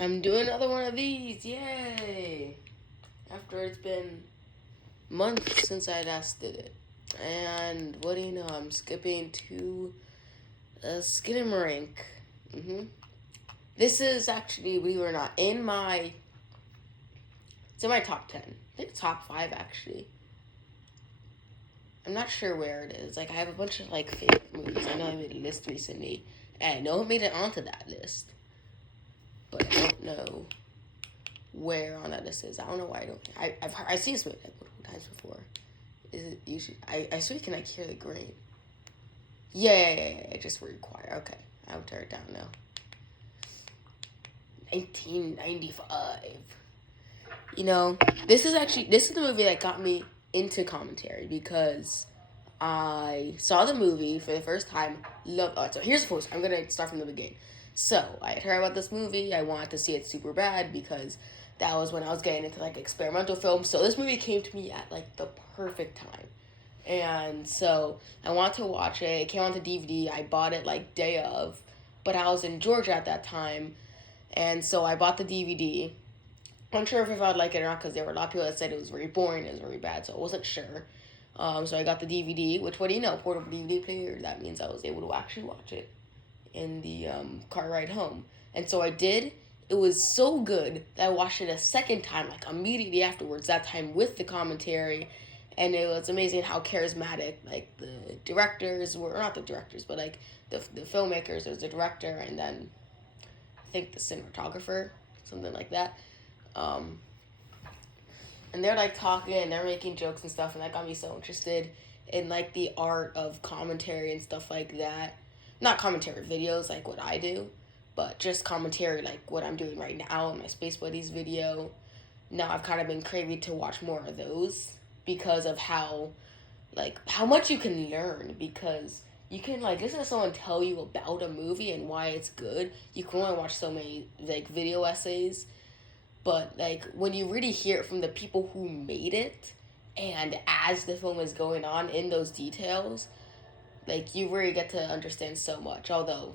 I'm doing another one of these. Yay! After it's been months since I last did it. And what do you know? I'm skipping to Skinamarink. Mm-hmm. This is actually, believe it or not, it's in my top 10. I think top 5 actually. I'm not sure where it is. Like, I have a bunch of like favorite movies. I know I made a list recently, and I know it made it onto that list, but I don't know where on that list is. I don't know why I don't. I've seen this movie like multiple times before. Is it usually? I swear can hear the grain. Yeah. Just require. Okay, I'll tear it down now. 1995. You know, this is the movie that got me into commentary because I saw the movie for the first time. So here's the post. I'm gonna start from the beginning. So I had heard about this movie. I wanted to see it super bad because that was when I was getting into like experimental films. So this movie came to me at like the perfect time. And so I wanted to watch it. It came on the DVD. I bought it like day of, but I was in Georgia at that time, and so I bought the DVD. I'm not sure if I'd like it or not because there were a lot of people that said it was very boring, it was very bad, so I wasn't sure. So I got the DVD, which, what do you know, portable DVD player. That means I was able to actually watch it in the car ride home. And so I did. It was so good that I watched it a second time, like immediately afterwards, that time with the commentary. And it was amazing how charismatic, like, the directors were, or not the directors, but like the filmmakers. There was the director and then I think the cinematographer, something like that. Um, and they're like talking and they're making jokes and stuff, and that got me so interested in like the art of commentary and stuff like that. Not commentary videos like what I do, but just commentary like what I'm doing right now in my Space Buddies video. Now I've kind of been craving to watch more of those because of how much you can learn, because you can like listen to someone tell you about a movie and why it's good. You can only watch so many like video essays, but like when you really hear it from the people who made it, and as the film is going on in those details, like you really get to understand so much. Although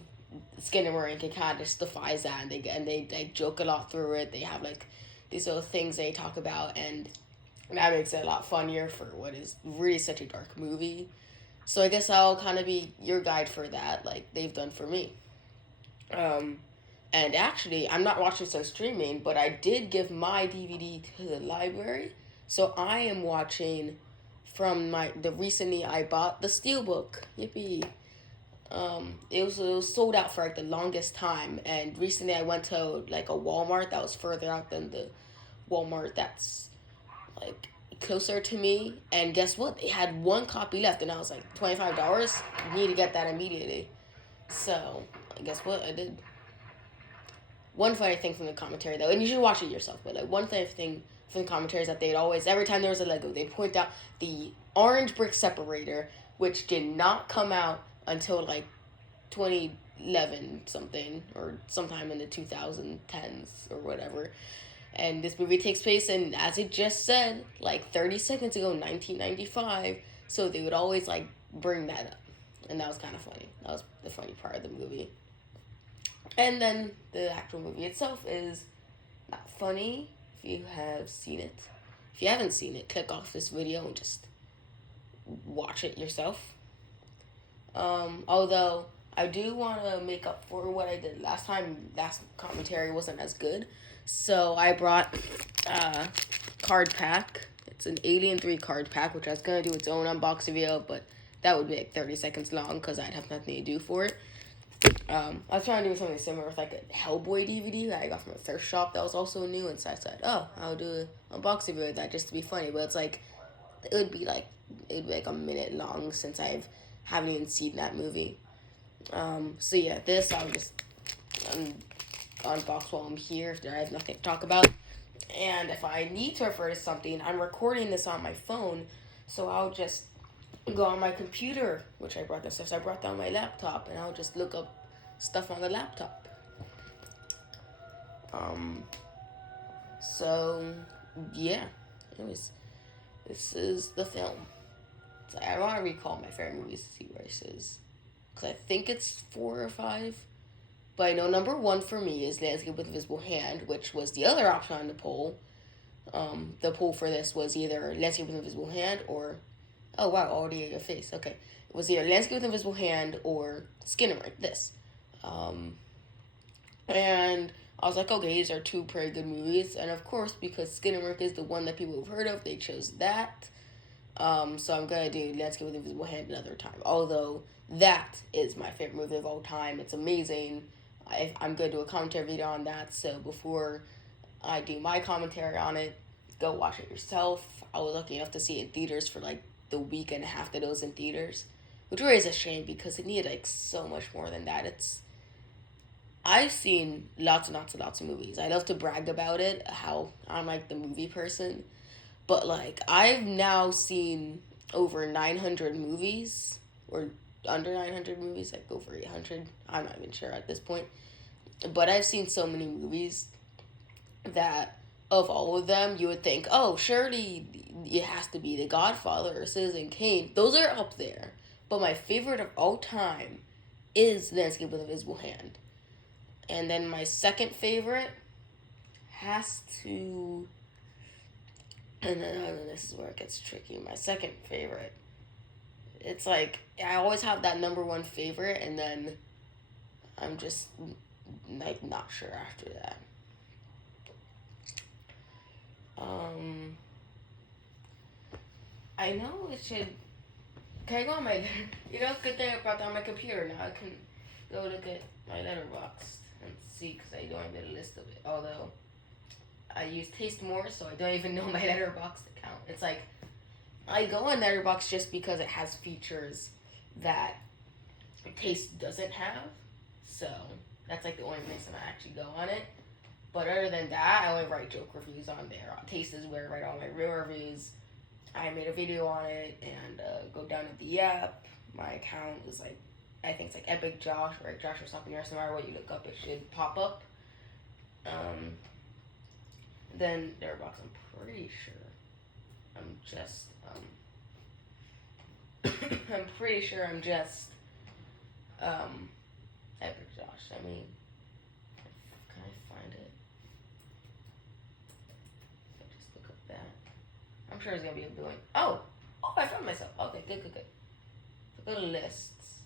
Skinamarink, it kind of just defies that, and they like joke a lot through it. They have like these little things they talk about, and that makes it a lot funnier for what is really such a dark movie. So I guess I'll kind of be your guide for that, like they've done for me. Um, and actually, I'm not watching this on streaming, but I did give my DVD to the library, so I am watching from the recently I bought the Steelbook. Yippee! It was sold out for like the longest time, and recently I went to like a Walmart that was further out than the Walmart that's like closer to me, and guess what? They had one copy left, and I was like $25. Need to get that immediately. So guess what? I did. One funny thing from the commentary though, and you should watch it yourself, but like one funny thing from the commentary is that they'd always, every time there was a Lego, they point out the orange brick separator, which did not come out until like 2011 something, or sometime in the 2010s or whatever. And this movie takes place in, as it just said, like 30 seconds ago, 1995. So they would always like bring that up, and that was kind of funny. That was the funny part of the movie. And then the actual movie itself is not funny if you have seen it. If you haven't seen it, click off this video and just watch it yourself. Although I do want to make up for what I did last time. Last commentary wasn't as good, so I brought a card pack. It's an Alien 3 card pack, which I was gonna do its own unboxing video, but that would be like 30 seconds long because I'd have nothing to do for it. I was trying to do something similar with like a Hellboy DVD that I got from a thrift shop that was also new, and so I said, "Oh, I'll do an unboxing video of that just to be funny." But it's like it would be like a minute long since haven't even seen that movie. So yeah, this I'll just unbox while I'm here if I have nothing to talk about. And if I need to refer to something, I'm recording this on my phone, so I'll just go on my computer, which I brought this stuff. So I brought down my laptop, and I'll just look up stuff on the laptop. So yeah, anyways, this is the film. So I want to recall my favorite movies to see where this is, because I think it's 4 or 5. But I know number one for me is Landscape with Invisible Hand, which was the other option on the poll. The poll for this was either Landscape with Invisible Hand or, oh wow, already a face. Okay, it was either Landscape with Invisible Hand or Skinamarink. This, and I was like, okay, these are two pretty good movies, and of course, because Skinamarink is the one that people have heard of, they chose that. So I'm gonna do Landscape with Invisible Hand another time. Although that is my favorite movie of all time. It's amazing. I'm gonna do a commentary video on that. So before I do my commentary on it, go watch it yourself. I was lucky enough to see it in theaters for like the week and a half that it was in theaters, which really is a shame because it needed like so much more than that. I've seen lots and lots and lots of movies. I love to brag about it, how I'm like the movie person. But like I've now seen over 900 movies or under 900 movies, like over 800. I'm not even sure at this point. But I've seen so many movies that of all of them, you would think, oh, surely it has to be The Godfather or Citizen Kane. Those are up there. But my favorite of all time is Landscape with Invisible Hand. And then my second favorite has to... And then this is where it gets tricky. My second favorite. It's like, I always have that number one favorite, and then I'm just, like, not sure after that. I know it should... Can I go on my... You know, good thing about that on my computer now. I can go look at my letterbox and see, because I don't have a list of it. Although, I use Taste More, so I don't even know my letterbox account. It's like, I go on Letterboxd just because it has features that Taste doesn't have. So, that's like the only reason I actually go on it. But other than that, I only write joke reviews on there. Taste is where I write all my real reviews. I made a video on it, and go down to the app. My account is like, I think it's like Epic Josh or Josh or something else. No matter what you look up, it should pop up. Then Letterboxd, I'm pretty sure. I'm just, I'm pretty sure I'm just, Epic Josh. I mean, can I find it? I just look up that. I'm sure it's gonna be a doing. Oh, I found myself. Okay, good. So go to lists.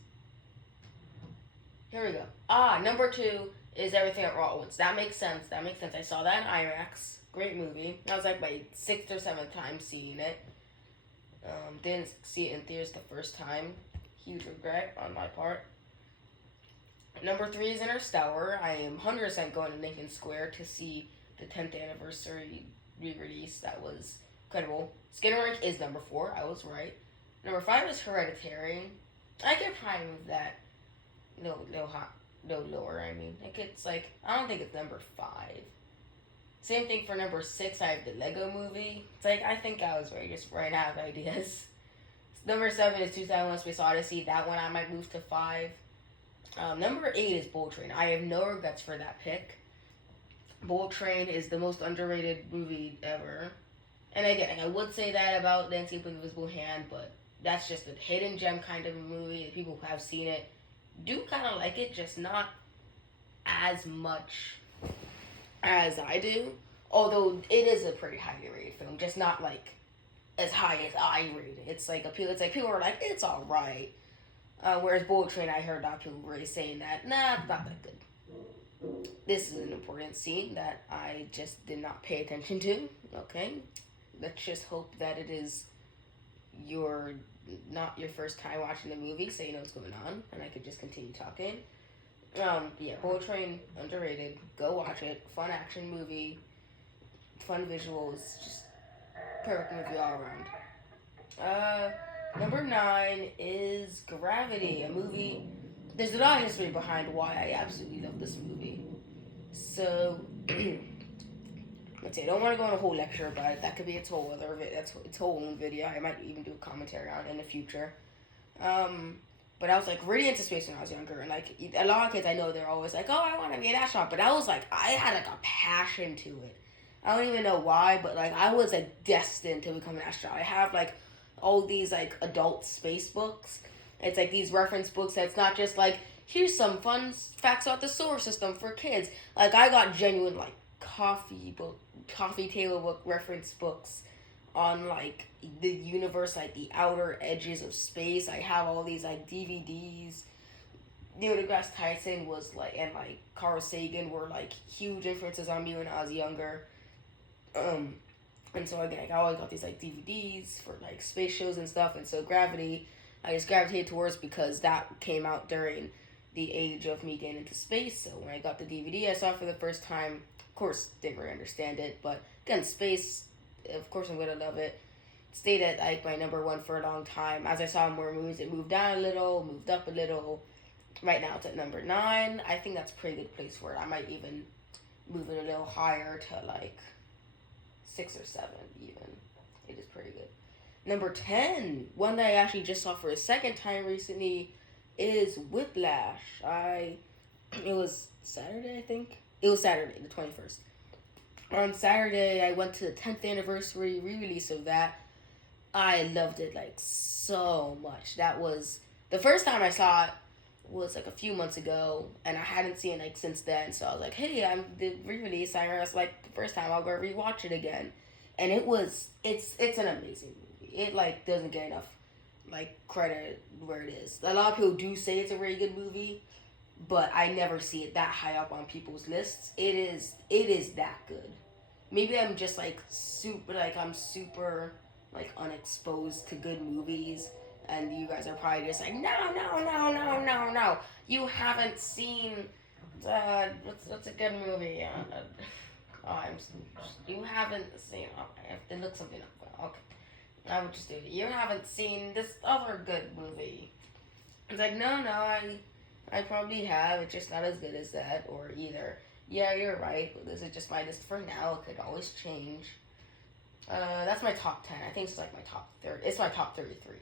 Here we go. Number 2 is Everything at Rawlins. That makes sense. I saw that in IMAX. Great movie. That was like my 6th or 7th time seeing it. Didn't see it in theaters the first time. Huge regret on my part. Number 3 is Interstellar. I am 100% going to Lincoln Square to see the 10th anniversary re-release. That was incredible. Skinamarink is number 4. I was right. Number 5 is Hereditary. I could probably move that no lower. I mean, like it's like, I don't think it's number 5. Same thing for number 6. I have the Lego Movie. It's like, I think I was right, just right out of ideas. Number 7 is 2001: Space Odyssey. That one I might move to 5. Number 8 is Bullet Train. I have no regrets for that pick. Bullet Train is the most underrated movie ever. And again, I would say that about Landscape with Invisible Hand, but that's just a hidden gem kind of a movie. People who have seen it do kind of like it, just not as much as I do. Although it is a pretty highly rated film, just not like as high as I rate it. It's like people are like, it's alright. Whereas Bullet Train, I heard a lot of people really saying that, nah, it's not that good. This is an important scene that I just did not pay attention to. Okay, let's just hope that it is not your first time watching the movie, so you know what's going on, and I could just continue talking. Yeah, Bullet Train, underrated. Go watch it. Fun action movie. Fun visuals. Just perfect movie all around. Number 9 is Gravity, a movie. There's a lot of history behind why I absolutely love this movie. So, let's see. I don't want to go on a whole lecture about it. That could be its whole other its whole own video. I might even do a commentary on it in the future. But I was like really into space when I was younger, and like a lot of kids I know, they're always like, "Oh, I want to be an astronaut." But I was like, I had like a passion to it. I don't even know why, but like I was like destined to become an astronaut. I have like all these like adult space books. It's like these reference books that's not just like, here's some fun facts about the solar system for kids. Like I got genuine like coffee table book reference books on like the universe, like the outer edges of space. I have all these like DVDs. Neil deGrasse Tyson was like, and like Carl Sagan were like huge influences on me when I was younger. Um, and so again, I always got these like DVDs for like space shows and stuff. And so Gravity, I just gravitated towards because that came out during the age of me getting into space. So when I got the DVD, I saw it for the first time. Of course, didn't really understand it, but again, space. Of course, I'm gonna love it. Stayed at like my number one for a long time. As I saw more movies, it moved down a little, moved up a little. Right now, it's at number 9. I think that's a pretty good place for it. I might even move it a little higher to like 6 or 7 even. It is pretty good. Number 10, one that I actually just saw for a second time recently, is Whiplash. It was Saturday, I think. It was Saturday, the 21st. On Saturday, I went to the 10th anniversary re-release of that. I loved it like so much. That was the first time I saw it was like a few months ago, and I hadn't seen it like since then. So I was like, hey, I'm the re-release. I was like the first time I'll go rewatch it again, and it's an amazing movie. It like doesn't get enough like credit where it is. A lot of people do say it's a very good movie, but I never see it that high up on people's lists. It is that good. Maybe I'm just like super like unexposed to good movies, and you guys are probably just like, no. You haven't seen what's a good movie? You haven't seen. Oh, I have to look something up. Okay, I would just do it. You haven't seen this other good movie. It's like no, I probably have. It's just not as good as that, or either. Yeah, you're right. This is just my list for now. It could always change. That's my top 10. I think it's like my top 30. It's my top 33.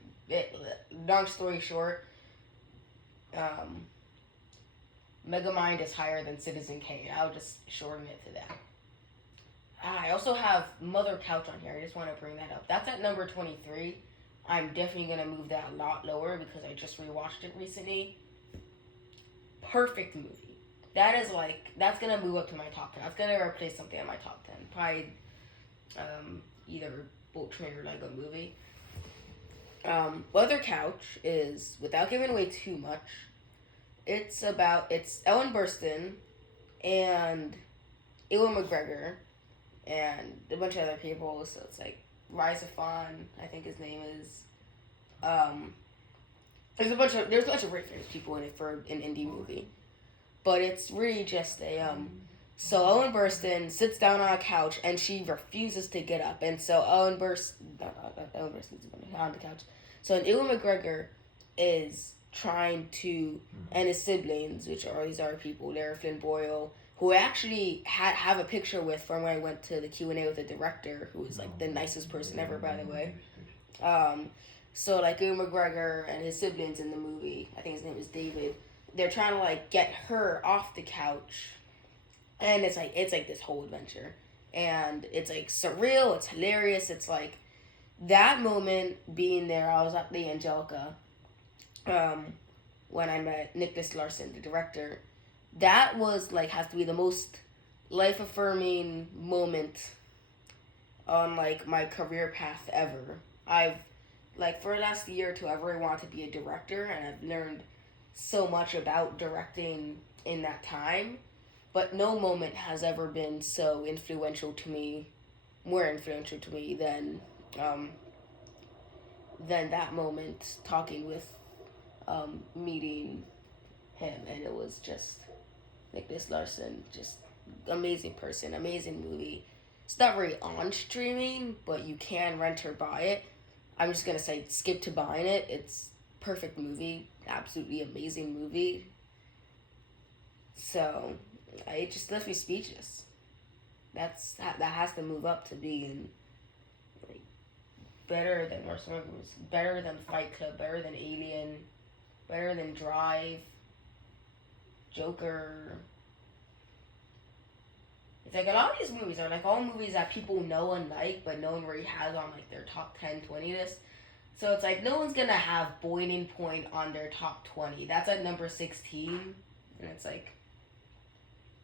Long story short, Megamind is higher than Citizen Kane. I'll just shorten it to that. I also have Mother Couch on here. I just want to bring that up. That's at number 23. I'm definitely going to move that a lot lower because I just rewatched it recently. Perfect movie. That's going to move up to my top 10. That's going to replace something in my top 10. Probably either Bolt Train or Lego Movie. Mother Couch is, without giving away too much, it's Ellen Burstyn and Ewan McGregor and a bunch of other people. So it's like Rise Fawn, I think his name is. There's a bunch of very famous people in it for an indie movie, but it's really just a So Ellen Burstyn sits down on a couch and she refuses to get up, and so Ellen Burstyn's on the couch. So Ewan McGregor is trying to, and his siblings, which are these other people, Lara Flynn Boyle, who I actually have a picture with from when I went to the Q&A with the director, who is like the nicest person ever, by the way. So like Ewan McGregor and his siblings in the movie, I think his name is David, they're trying to like get her off the couch, and it's like this whole adventure, and it's like surreal, it's hilarious, it's like that moment being there. I was at the Angelica when I met Nicholas Larson, the director. That was like has to be the most life affirming moment on like my career path ever. I've like for the last year or two I've really wanted to be a director, and I've learned so much about directing in that time, but no moment has ever been so more influential to me than that moment talking with meeting him. And it was just Nicholas Larson, just amazing person, amazing movie. It's not very on streaming, but you can rent or buy it. I'm just gonna say skip to buying it. It's perfect movie, absolutely amazing movie. So it just left me speechless. That has to move up to being like better than North Movies, better than Fight Club, better than Alien, better than Drive, Joker. It's like a lot of these movies are like all movies that people know and like, but no one really has on like their top 10, 20 list. So it's like no one's gonna have Boiling Point on their top 20. That's at number 16, and it's like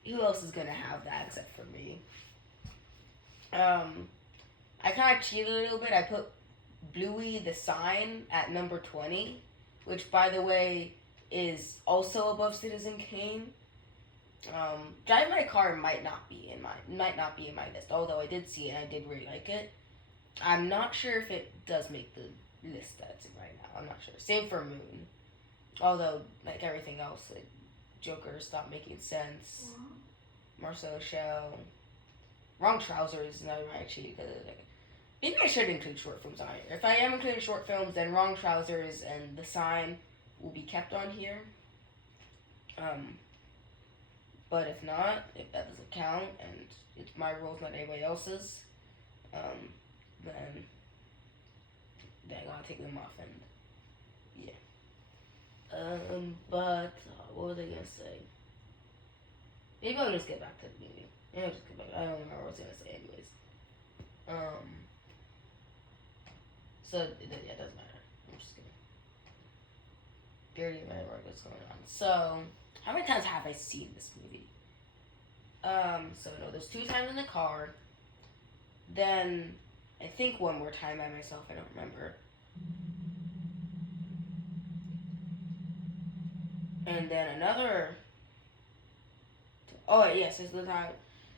who else is gonna have that except for me? I kind of cheated a little bit. I put Bluey the Sign at number 20, which by the way is also above Citizen Kane. Drive My Car might not be in my list, although I did see it and I did really like it. I'm not sure if it does make the list that it's in right now. I'm not sure. Same for Moon, although like everything else, like Joker stopped making sense. Marcel Show, Wrong Trousers, not even actually because like, maybe I should include short films on here. If I am including short films, then Wrong Trousers and The Sign will be kept on here. But if not, if that doesn't count and it's my rules, not anybody else's, then I gotta take them off and yeah. But what was I gonna say? Maybe I'll just get back to the movie. Maybe I'll just get back. I don't remember what I was gonna say anyways. So yeah, it doesn't matter. I'm just gonna barely remember what's going on. So how many times have I seen this movie? So no, there's 2 times in the car. Then I think one more time by myself. I don't remember. And then another. Oh yes, there's the time.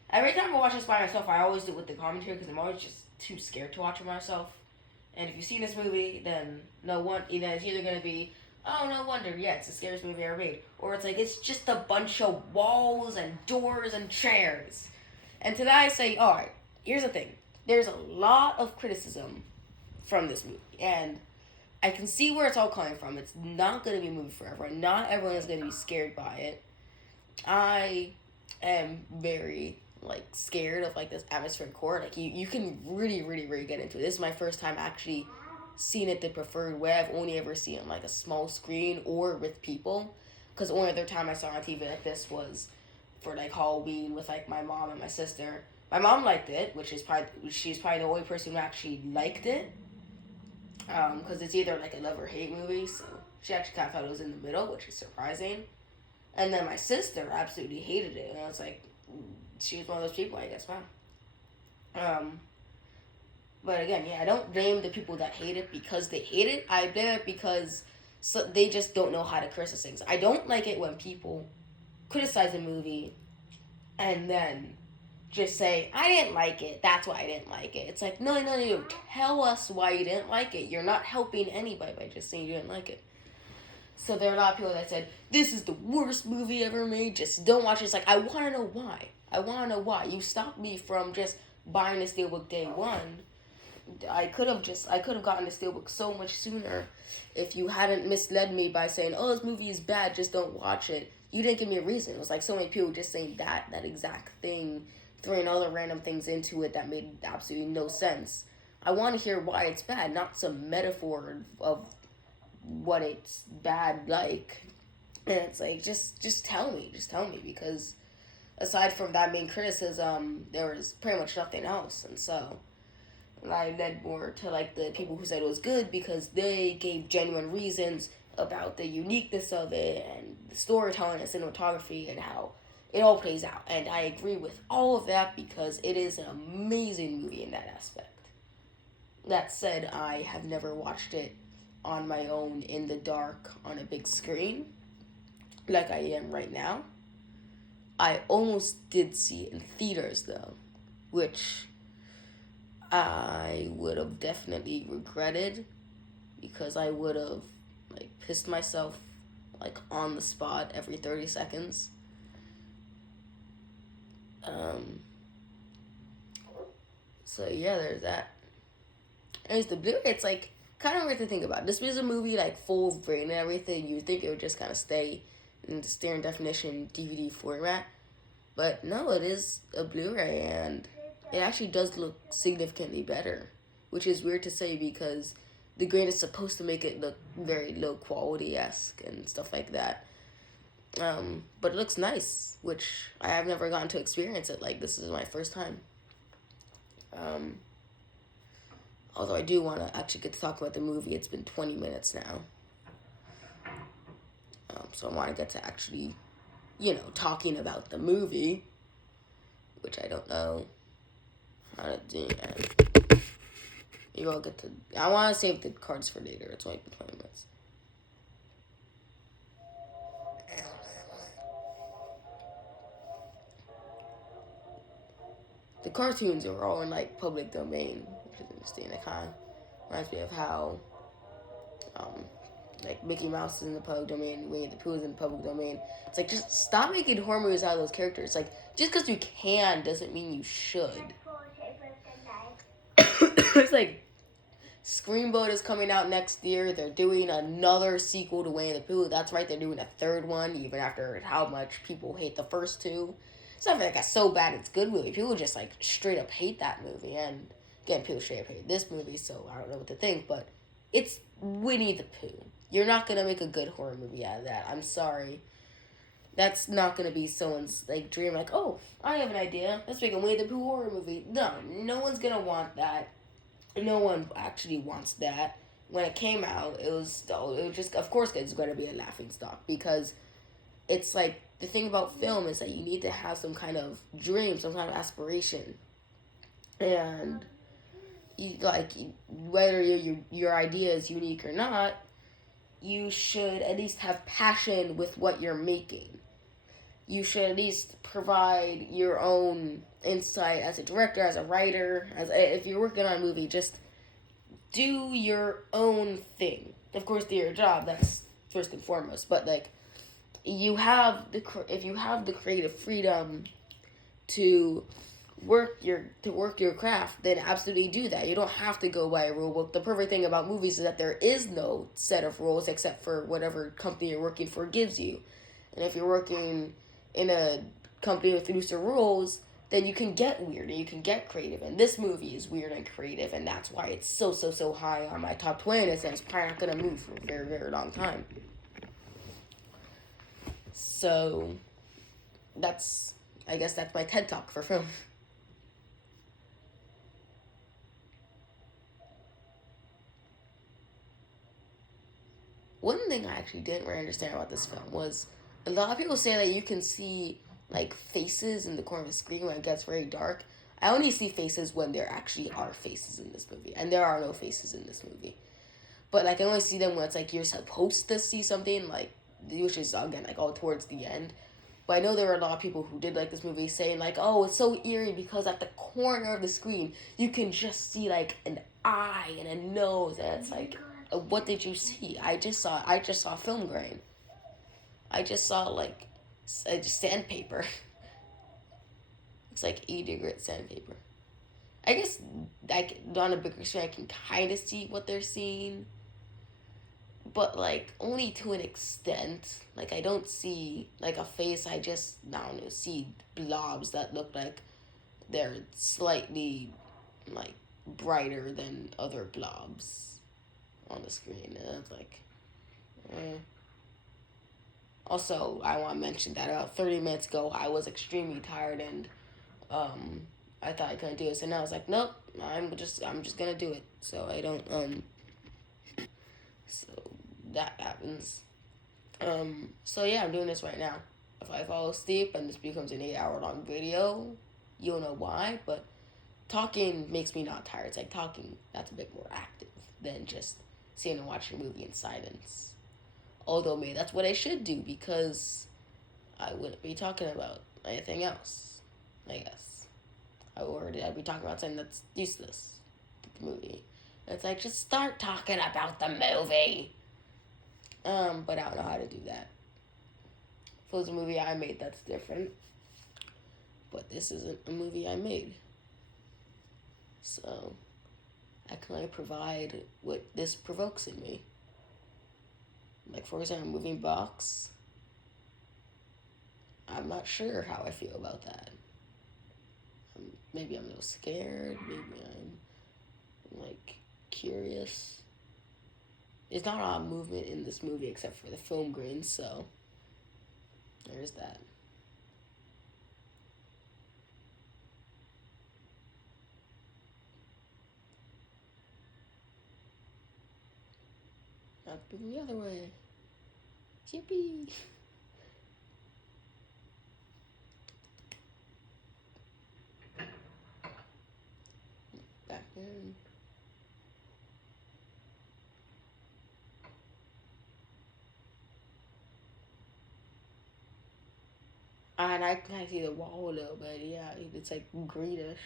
Every time I watch this by myself, I always do it with the commentary because I'm always just too scared to watch it myself. And if you've seen this movie, then it's either gonna be, oh no wonder, yeah, it's the scariest movie ever made, or it's like it's just a bunch of walls and doors and chairs. And to that I say, all right, here's the thing. There's a lot of criticism from this movie, and I can see where it's all coming from. It's not going to be a movie forever. Not everyone is going to be scared by it. I am very, like, scared of, like, this atmospheric horror. Like, you can really, really, really get into it. This is my first time actually seeing it the preferred way. I've only ever seen it on, like, a small screen or with people. Because the only other time I saw it on TV like this was for, like, Halloween with, like, my mom and my sister. My mom liked it, she's probably the only person who actually liked it. Because it's either like a love or hate movie, so she actually kind of thought it was in the middle, which is surprising. And then my sister absolutely hated it, and I was like, she was one of those people, I guess, wow. But again, yeah, I don't blame the people that hate it because they hate it. I blame it because they just don't know how to criticize things. I don't like it when people criticize a movie and then just say, I didn't like it, that's why I didn't like it. It's like, no. Tell us why you didn't like it. You're not helping anybody by just saying you didn't like it. So there are a lot of people that said, this is the worst movie ever made, just don't watch it. It's like, I want to know why. You stopped me from just buying the Steelbook day one. I could have gotten the Steelbook so much sooner if you hadn't misled me by saying, oh, this movie is bad, just don't watch it. You didn't give me a reason. It was like so many people just saying that exact thing, throwing other random things into it that made absolutely no sense. I want to hear why it's bad, not some metaphor of what it's bad like. And it's like, just tell me, because aside from that main criticism, there was pretty much nothing else. And so I led more to like the people who said it was good because they gave genuine reasons about the uniqueness of it and the storytelling and cinematography and how it all plays out. And I agree with all of that because it is an amazing movie in that aspect. That said, I have never watched it on my own in the dark on a big screen like I am right now. I almost did see it in theaters though, which I would have definitely regretted because I would have like pissed myself like on the spot every 30 seconds. So yeah, there's that. Anyways, the Blu-ray, it's like kind of weird to think about. This was a movie like full of brain and everything. You would think it would just kind of stay in the standard definition DVD format, but no, it is a Blu-ray and it actually does look significantly better, which is weird to say because the grain is supposed to make it look very low quality-esque and stuff like that. But it looks nice, which I have never gotten to experience it. Like, this is my first time. Although I do want to actually get to talk about the movie. It's been 20 minutes now. So I want to get to actually, talking about the movie, which I don't know how to do that. You all get to. I want to save the cards for later. It's only been 20 minutes. The cartoons are all in like public domain, which is interesting. It kind of reminds me of how, like Mickey Mouse is in the public domain, Winnie the Pooh is in the public domain. It's like just stop making horror movies out of those characters. Like just because you can doesn't mean you should. It's like Screamboat is coming out next year. They're doing another sequel to Winnie the Pooh. That's right, they're doing a third one, even after how much people hate the first two. It's not like it's so bad it's good movie. People just like straight up hate that movie. And again, people straight up hate this movie, so I don't know what to think, but it's Winnie the Pooh. You're not gonna make a good horror movie out of that. I'm sorry. That's not gonna be someone's like dream, like, oh, I have an idea. Let's make a Winnie the Pooh horror movie. No one's gonna want that. No one actually wants that. When it came out, it was just, of course, it's going to be a laughing stock because it's like the thing about film is that you need to have some kind of dream, some kind of aspiration, and whether your idea is unique or not, you should at least have passion with what you're making. You should at least provide your own insight as a director, as a writer, if you're working on a movie, just do your own thing. Of course, do your job. That's first and foremost. But like, if you have the creative freedom to work your craft, then absolutely do that. You don't have to go by a rule book. The perfect thing about movies is that there is no set of rules except for whatever company you're working for gives you. And if you're working in a company with looser rules, then you can get weird and you can get creative. And this movie is weird and creative, and that's why it's so high on my top 20, and it's probably not going to move for a very, very long time. So, I guess that's my TED Talk for film. One thing I actually didn't really understand about this film was a lot of people say that you can see like faces in the corner of the screen when it gets very dark. I only see faces when there actually are faces in this movie, and there are no faces in this movie. But like I only see them when it's like you're supposed to see something, like which is again like all towards the end. But I know there were a lot of people who did like this movie saying like, oh, it's so eerie because at the corner of the screen you can just see like an eye and a nose, and it's like, what did you see? I just saw film grain. I just saw like sandpaper. It's like 80 grit sandpaper. I guess on a bigger screen I can kind of see what they're seeing, but like only to an extent. Like I don't see like a face. I don't know, see blobs that look like they're slightly like brighter than other blobs on the screen, and it's like, eh. Also, I want to mention that about 30 minutes ago, I was extremely tired, and I thought I couldn't do it. So now I was like, nope, I'm just gonna do it. So I don't so that happens. So yeah, I'm doing this right now. If I fall asleep and this becomes an 8 hour long video, you'll know why. But talking makes me not tired. It's like talking that's a bit more active than just sitting and watching a movie in silence. Although maybe that's what I should do because I wouldn't be talking about anything else, I guess. I'd be talking about something that's useless. The movie. It's like, just start talking about the movie. But I don't know how to do that. If it was a movie I made, that's different. But this isn't a movie I made. So, I can only provide what this provokes in me. Like, for example, moving box. I'm not sure how I feel about that. Maybe I'm a little scared. Maybe I'm, like, curious. There's not a lot of movement in this movie except for the film grain, so there's that. Not the other way. Yippee! Back in. And I can see the wall a little bit. Yeah, it's like greenish.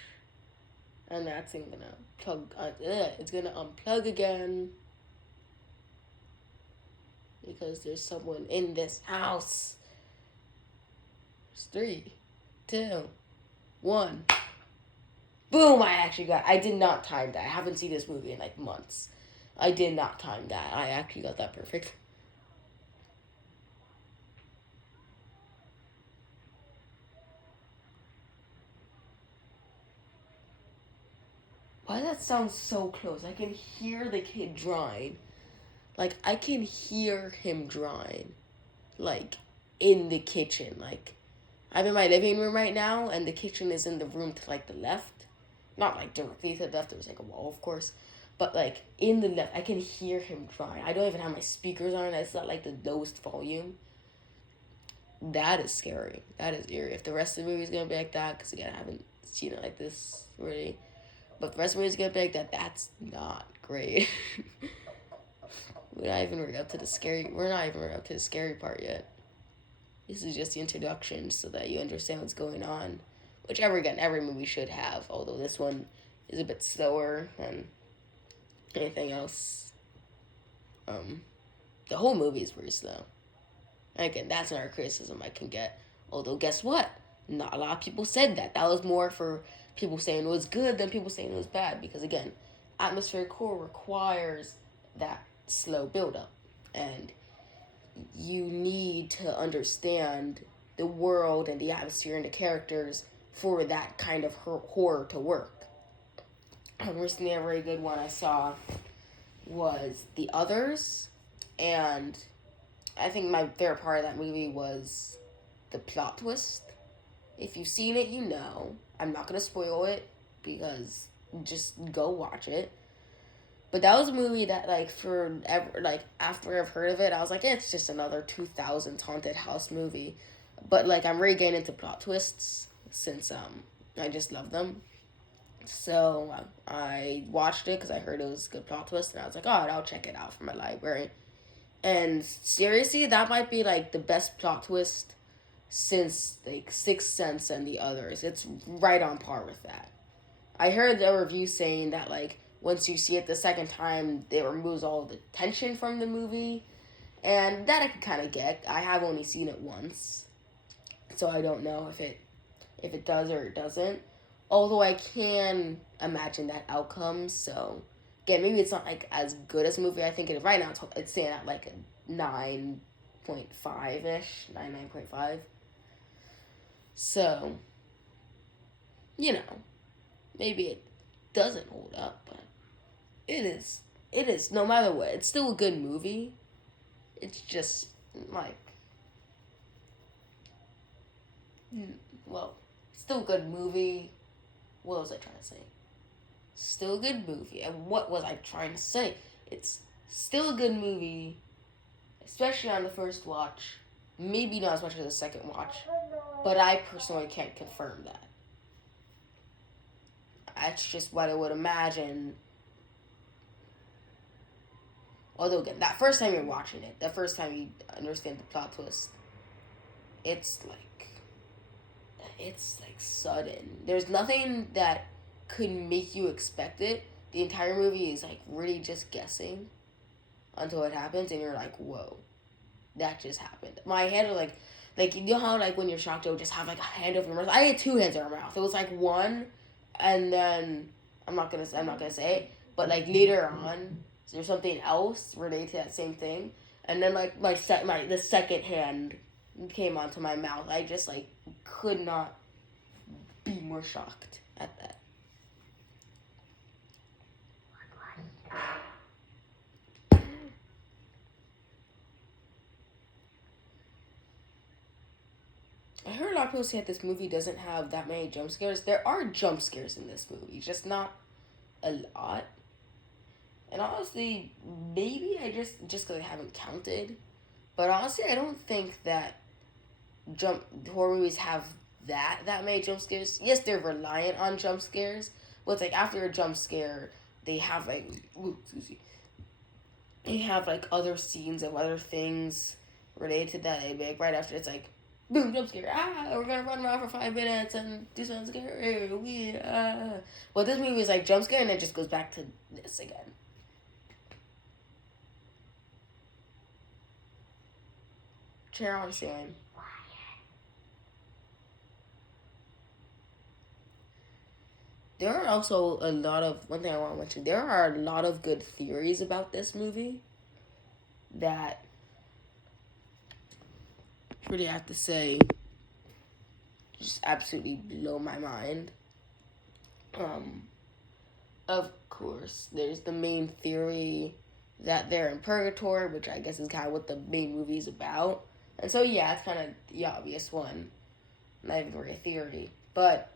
And that's gonna plug. It's gonna unplug again because there's someone in this house. It's 3, 2, 1. Boom! I did not time that. I haven't seen this movie in like months. I did not time that. I actually got that perfect. Why does that sound so close? I can hear the kid drawing. Like, I can hear him drawing. Like, in the kitchen. Like, I'm in my living room right now, and the kitchen is in the room to, like, the left. Not, like, directly to the left. There's, like, a wall, of course. But, like, in the left, I can hear him drawing. I don't even have my speakers on. It's not, like, the lowest volume. That is scary. That is eerie. If the rest of the movie is going to be like that, because, again, I haven't seen it like this, really. But the rest of the movie is going to be like that. That's not great. We're not even up to the scary part yet. This is just the introduction so that you understand what's going on. Which, every movie should have. Although this one is a bit slower than anything else. The whole movie is pretty slow. And again, that's not a criticism I can get. Although, guess what? Not a lot of people said that. That was more for people saying it was good than people saying it was bad. Because, again, atmospheric horror requires that slow build-up. And you need to understand the world and the atmosphere and the characters for that kind of horror to work. Recently, a very good one I saw was The Others. And I think my favorite part of that movie was the plot twist. If you've seen it, you know. I'm not going to spoil it because just go watch it. But that was a movie that, like, forever, like, after I've heard of it, I was like, it's just another 2000s haunted house movie. But, like, I'm really getting into plot twists since, I just love them. So, I watched it because I heard it was a good plot twist, and I was like, oh, I'll check it out from my library. And seriously, that might be, like, the best plot twist since, like, Sixth Sense and The Others. It's right on par with that. I heard a review saying that, like, once you see it the second time, it removes all the tension from the movie. And that I can kind of get. I have only seen it once. So I don't know if it does or it doesn't. Although I can imagine that outcome. So, again, maybe it's not, like, as good as a movie I think it is. Right now, it's staying at, like, a 9.5-ish. 9.5. So, you know, maybe it doesn't hold up, but it is, no matter what. It's still a good movie. It's just, like, well, still a good movie. What was I trying to say? Still a good movie. And what was I trying to say? It's still a good movie, especially on the first watch. Maybe not as much as the second watch, but I personally can't confirm that. That's just what I would imagine. Although, again, that first time you're watching it, the first time you understand the plot twist, it's like sudden. There's nothing that could make you expect it. The entire movie is, like, really just guessing until it happens, and you're like, whoa, that just happened. My hand was like, you know how, like, when you're shocked, you'll just have, like, a hand over your mouth? I had 2 hands over my mouth. It was, like, one, and then, I'm not gonna say it, but, like, later on, there's something else related to that same thing, and then, like, the second hand came onto my mouth. I just, like, could not be more shocked at that. I heard a lot of people say that this movie doesn't have that many jump scares. There are jump scares in this movie, just not a lot. And honestly, maybe I just because I haven't counted, but honestly, I don't think that jump horror movies have that many jump scares. Yes, they're reliant on jump scares, but it's like after a jump scare, they have like ooh, excuse me, they have like other scenes of other things related to that. They make right after it's like boom jump scare, we're gonna run around for 5 minutes and do something scary. Well, this movie is like jump scare and it just goes back to this again. Chair on ceiling. There are also a lot of one thing I want to mention. There are a lot of good theories about this movie that really have to say just absolutely blow my mind. Um, of course, there's the main theory that they're in purgatory, which I guess is kind of what the main movie is about. And so yeah, it's kind of the obvious one. Not even really a theory, but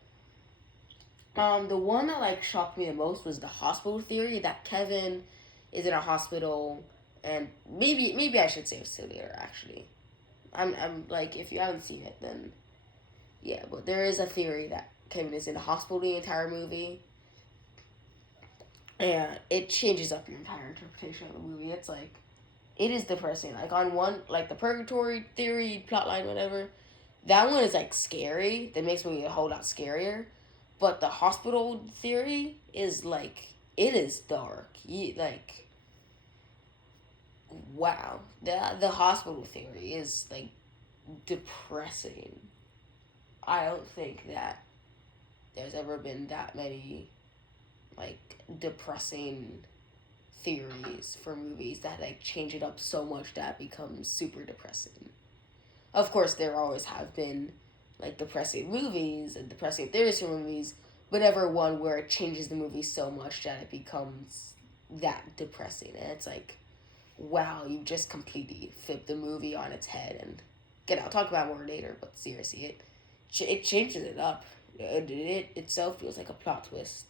the one that like shocked me the most was the hospital theory that Kevin is in a hospital, and maybe I should save it later. Actually, I'm like if you haven't seen it, then yeah. But there is a theory that Kevin is in a hospital the entire movie, and it changes up your entire interpretation of the movie. It's like it is depressing. Like on one like the purgatory theory plotline, whatever. That one is like scary. That makes me a whole lot scarier. But the hospital theory is like it is dark. Like wow, the hospital theory is like depressing. I don't think that there's ever been that many like depressing theories for movies that like change it up so much that it becomes super depressing. Of course, there always have been like depressing movies and depressing theories for movies, but never one where it changes the movie so much that it becomes that depressing. And it's like, wow, you just completely flipped the movie on its head. And again, I'll talk about more later, but seriously, it changes it up. It itself feels like a plot twist.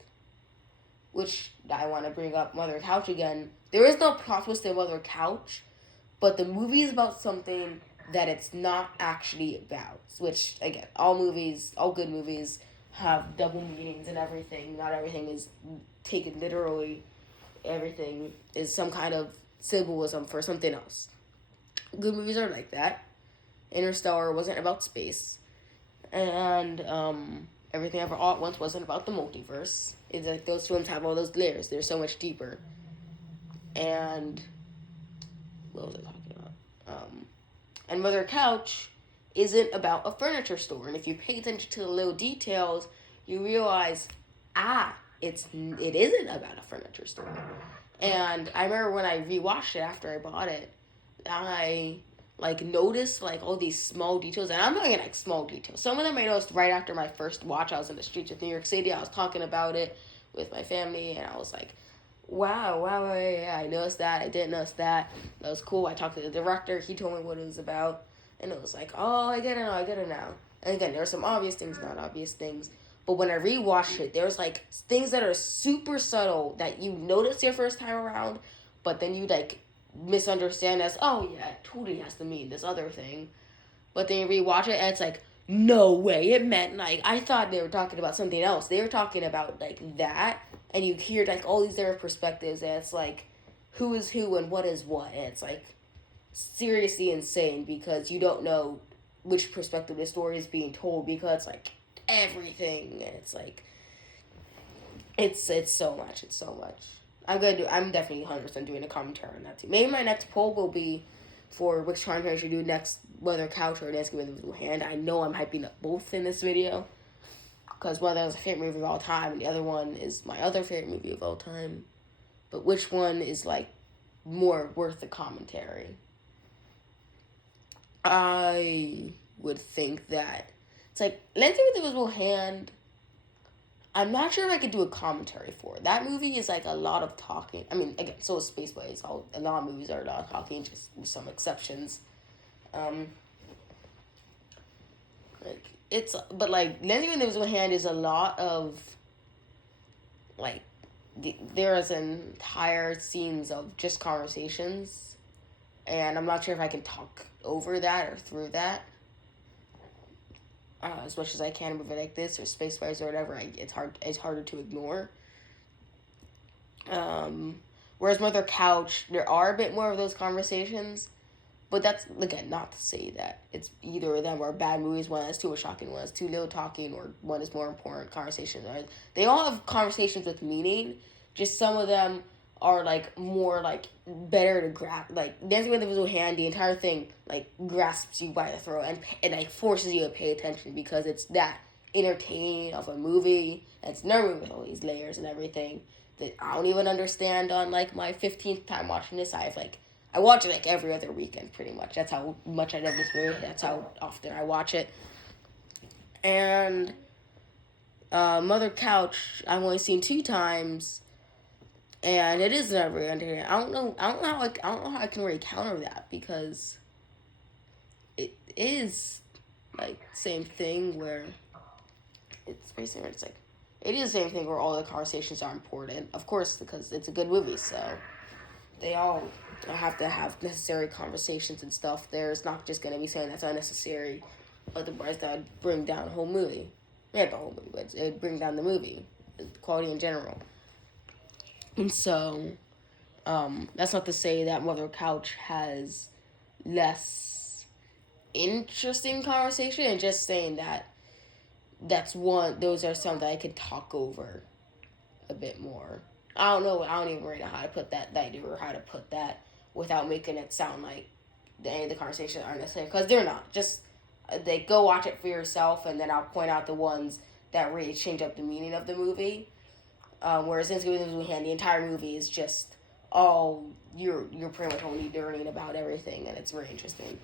Which I want to bring up Mother Couch again. There is no plot twist in Mother Couch, but the movie is about something that it's not actually about. Which again, all good movies have double meanings and everything. Not everything is taken literally. Everything is some kind of symbolism for something else. Good movies are like that. Interstellar wasn't about space, and Everything Ever All at Once wasn't about the multiverse. It's like those films have all those layers. They're so much deeper. And what was I talking about? And Mother Couch isn't about a furniture store. And if you pay attention to the little details, you realize, it isn't about a furniture store. And I remember when I rewatched it after I bought it, I like noticed like all these small details, and I'm not gonna like small details. Some of them I noticed right after my first watch. I was in the streets of New York City. I was talking about it with my family, and I was like, wow, yeah, I noticed that. I didn't notice that. That was cool. I talked to the director. He told me what it was about, and it was like, oh, I get it now. And again, there are some obvious things, not obvious things. But when I rewatched it, there's like things that are super subtle that you notice your first time around, but then you like misunderstand as, oh yeah, it totally has to mean this other thing. But then you rewatch it and it's like, no way, it meant like, I thought they were talking about something else. They were talking about like that, and you hear like all these different perspectives, and it's like, who is who and what is what, and it's like seriously insane because you don't know which perspective the story is being told because like everything, and it's like, it's so much. I'm definitely 100% doing a commentary on that too. Maybe my next poll will be for which commentary I should do next, whether Couch or Dancing with the Invisible Hand. I know I'm hyping up both in this video because one of them is a favorite movie of all time, and the other one is my other favorite movie of all time. But which one is like more worth the commentary? I would think that it's like Dancing with the Invisible Hand. I'm not sure if I could do a commentary for it. That movie is like a lot of talking. I mean, again, so is Space Blaze. A lot of movies are a lot of talking, just with some exceptions. But like Dancing with the Invisible Hand is a lot of like there is entire scenes of just conversations, and I'm not sure if I can talk over that or through that as much as I can with it like this or Spaceways or whatever. It's harder to ignore. Whereas Mother Couch, there are a bit more of those conversations, but that's, again, not to say that it's either of them are bad movies. One has too much talking, one has too little talking, or one is more important conversations. They all have conversations with meaning, just some of them are, like, more, like, better to grasp. Like, Dancing with the Invisible Hand, the entire thing, like, grasps you by the throat and like, forces you to pay attention because it's that entertaining of a movie. And it's another movie with all these layers and everything that I don't even understand on, like, my 15th time watching this. I watch it, like, every other weekend, pretty much. That's how much I love this movie. That's how often I watch it. And Mother Couch, I've only seen 2 times, and it is never entertaining. I don't know how I can really counter that, because it is, like, same thing where it's basically, it's like, it is the same thing where all the conversations are important, of course, because it's a good movie, so they all have to have necessary conversations and stuff. There's not just going to be something that's unnecessary, otherwise that would bring down the whole movie. Not the whole movie, but it would bring down the movie, the quality in general. And so, that's not to say that Mother Couch has less interesting conversation, and just saying that those are some that I could talk over a bit more. I don't even really know how to put that or how to put that without making it sound like any of the conversations aren't necessary, because they're not. Just, they go watch it for yourself, and then I'll point out the ones that really change up the meaning of the movie. Whereas in Skinamarink, the entire movie is just you're pretty much only learning about everything, and it's very interesting.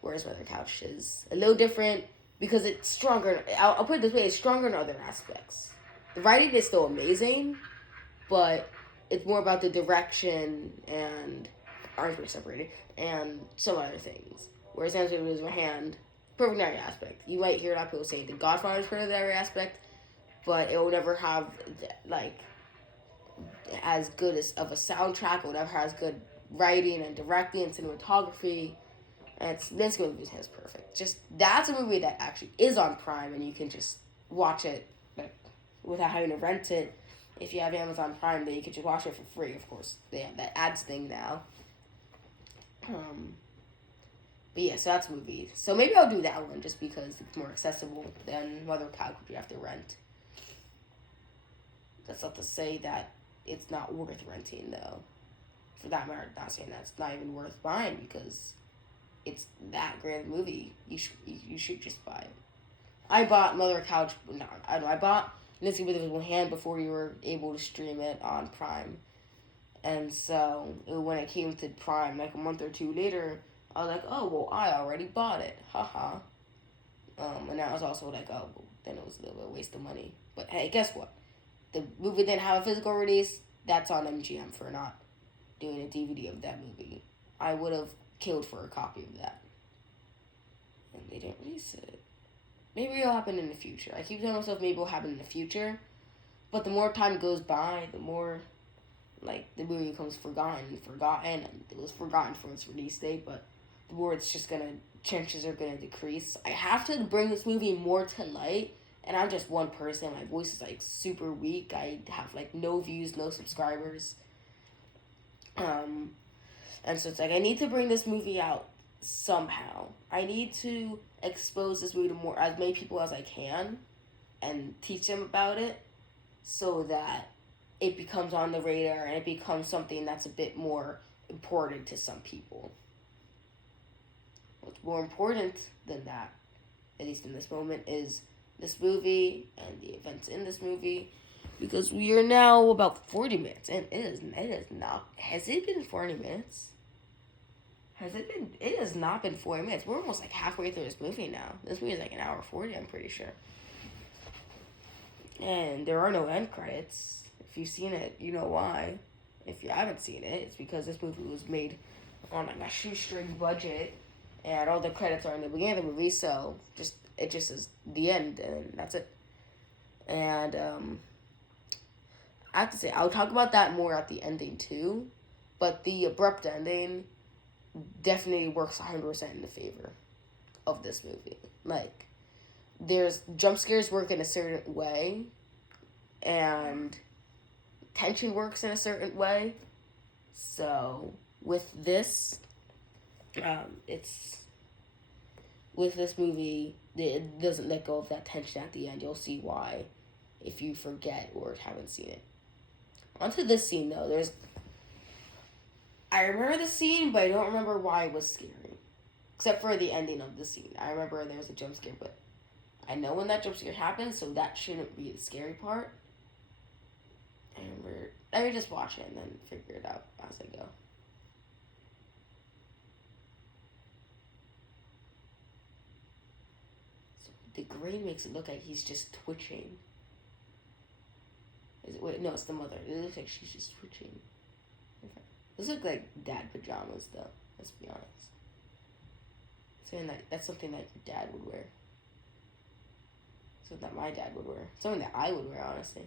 Whereas Mother Couch is a little different because it's stronger. I'll put it this way: it's stronger in other aspects. The writing is still amazing, but it's more about the direction and arms were separated and some other things. Whereas Dancing with the Invisible Hand, perfect in every aspect. You might hear a lot of people say The Godfather is perfect in every aspect, but it will never have, like, as good of a soundtrack. It will never have as good writing and directing and cinematography. And it's Dancing with the Invisible Hand is perfect. Just, that's a movie that actually is on Prime, and you can just watch it, like, without having to rent it. If you have Amazon Prime, then you can just watch it for free, of course. They have that ads thing now. But yeah, so that's a movie. So maybe I'll do that one just because it's more accessible than Mother Couch, which you have to rent. That's not to say that it's not worth renting, though. For that matter, not saying that it's not even worth buying, because it's that great a movie. You should just buy it. I bought Mother Couch. No, I bought Dancing with the Invisible Hand before you were able to stream it on Prime. And so, when it came to Prime, like a month or 2 later, I was like, oh, well, I already bought it. Haha. And I was also like, oh, well, then it was a little bit of a waste of money. But hey, guess what? The movie didn't have a physical release. That's on MGM for not doing a DVD of that movie. I would have killed for a copy of that. And they didn't release it. Maybe it'll happen in the future. I keep telling myself maybe it'll happen in the future. But the more time goes by, the more, like, the movie becomes forgotten. And it was forgotten for its release date, but the more it's just chances are gonna decrease. I have to bring this movie more to light, and I'm just one person. My voice is, like, super weak. I have, like, no views, no subscribers. And so it's like, I need to bring this movie out somehow. I need to expose this movie to as many people as I can and teach them about it so that it becomes on the radar and it becomes something that's a bit more important to some people. What's more important than that, at least in this moment, is this movie and the events in this movie, because we are now about 40 minutes, and it is not, has it been 40 minutes? It has not been 40 minutes. We're almost, like, halfway through this movie now. This movie is, like, 1:40, I'm pretty sure. And there are no end credits. If you've seen it, you know why. If you haven't seen it, it's because this movie was made on, like, a shoestring budget, and all the credits are in the beginning of the movie, so it just is the end, and that's it. And I have to say, I'll talk about that more at the ending too, but the abrupt ending definitely works 100% in the favor of this movie. Like, there's jump scares work in a certain way, and tension works in a certain way. So with this, it's with this movie, it doesn't let go of that tension at the end. You'll see why if you forget or haven't seen it. Onto this scene though, I remember the scene, but I don't remember why it was scary. Except for the ending of the scene. I remember there was a jump scare, but I know when that jump scare happened, so that shouldn't be the scary part. I remember. Let me just watch it and then figure it out as I go. So the grain makes it look like he's just twitching. Wait, no, it's the mother. It looks like she's just twitching. Okay. Those look like dad pajamas, though. Let's be honest. That's something that your dad would wear. Something that my dad would wear. Something that I would wear, honestly.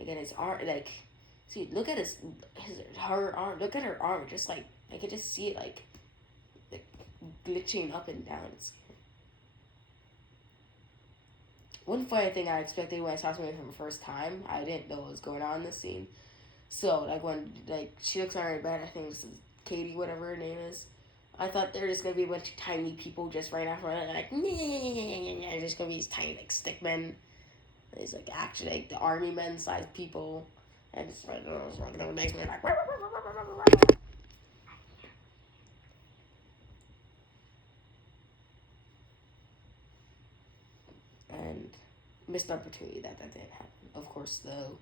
Again, his arm, like, see, look at her arm. Look at her arm. Just like I could just see it like glitching up and down. One funny thing I expected when I saw something for the first time, I didn't know what was going on in this scene. So like when she looks on her bed, I think this is Katie, whatever her name is. I thought there were just gonna be a bunch of tiny people just right after her, like there's just gonna be these tiny like stick men. These like actually like the army men sized people, and it's like it makes me like. And missed opportunity that didn't happen. Of course, though,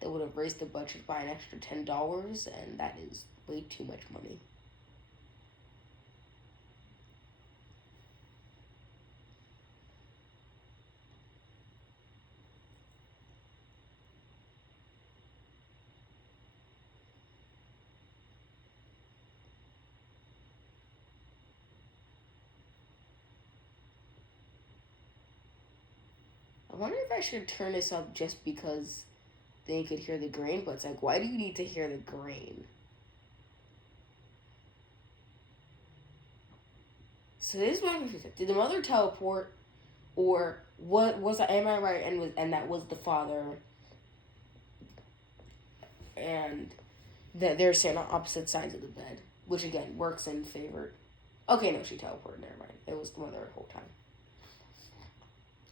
they would have raised the budget by an extra $10, and that is way too much money. I wonder if I should turn this up just because they could hear the grain, but it's like, why do you need to hear the grain? So this is what I'm confused. Did the mother teleport, or what was that? Am I right? And that was the father, and that they're sitting on opposite sides of the bed, which again works in favor. Okay, no, she teleported. Never mind. It was the mother the whole time.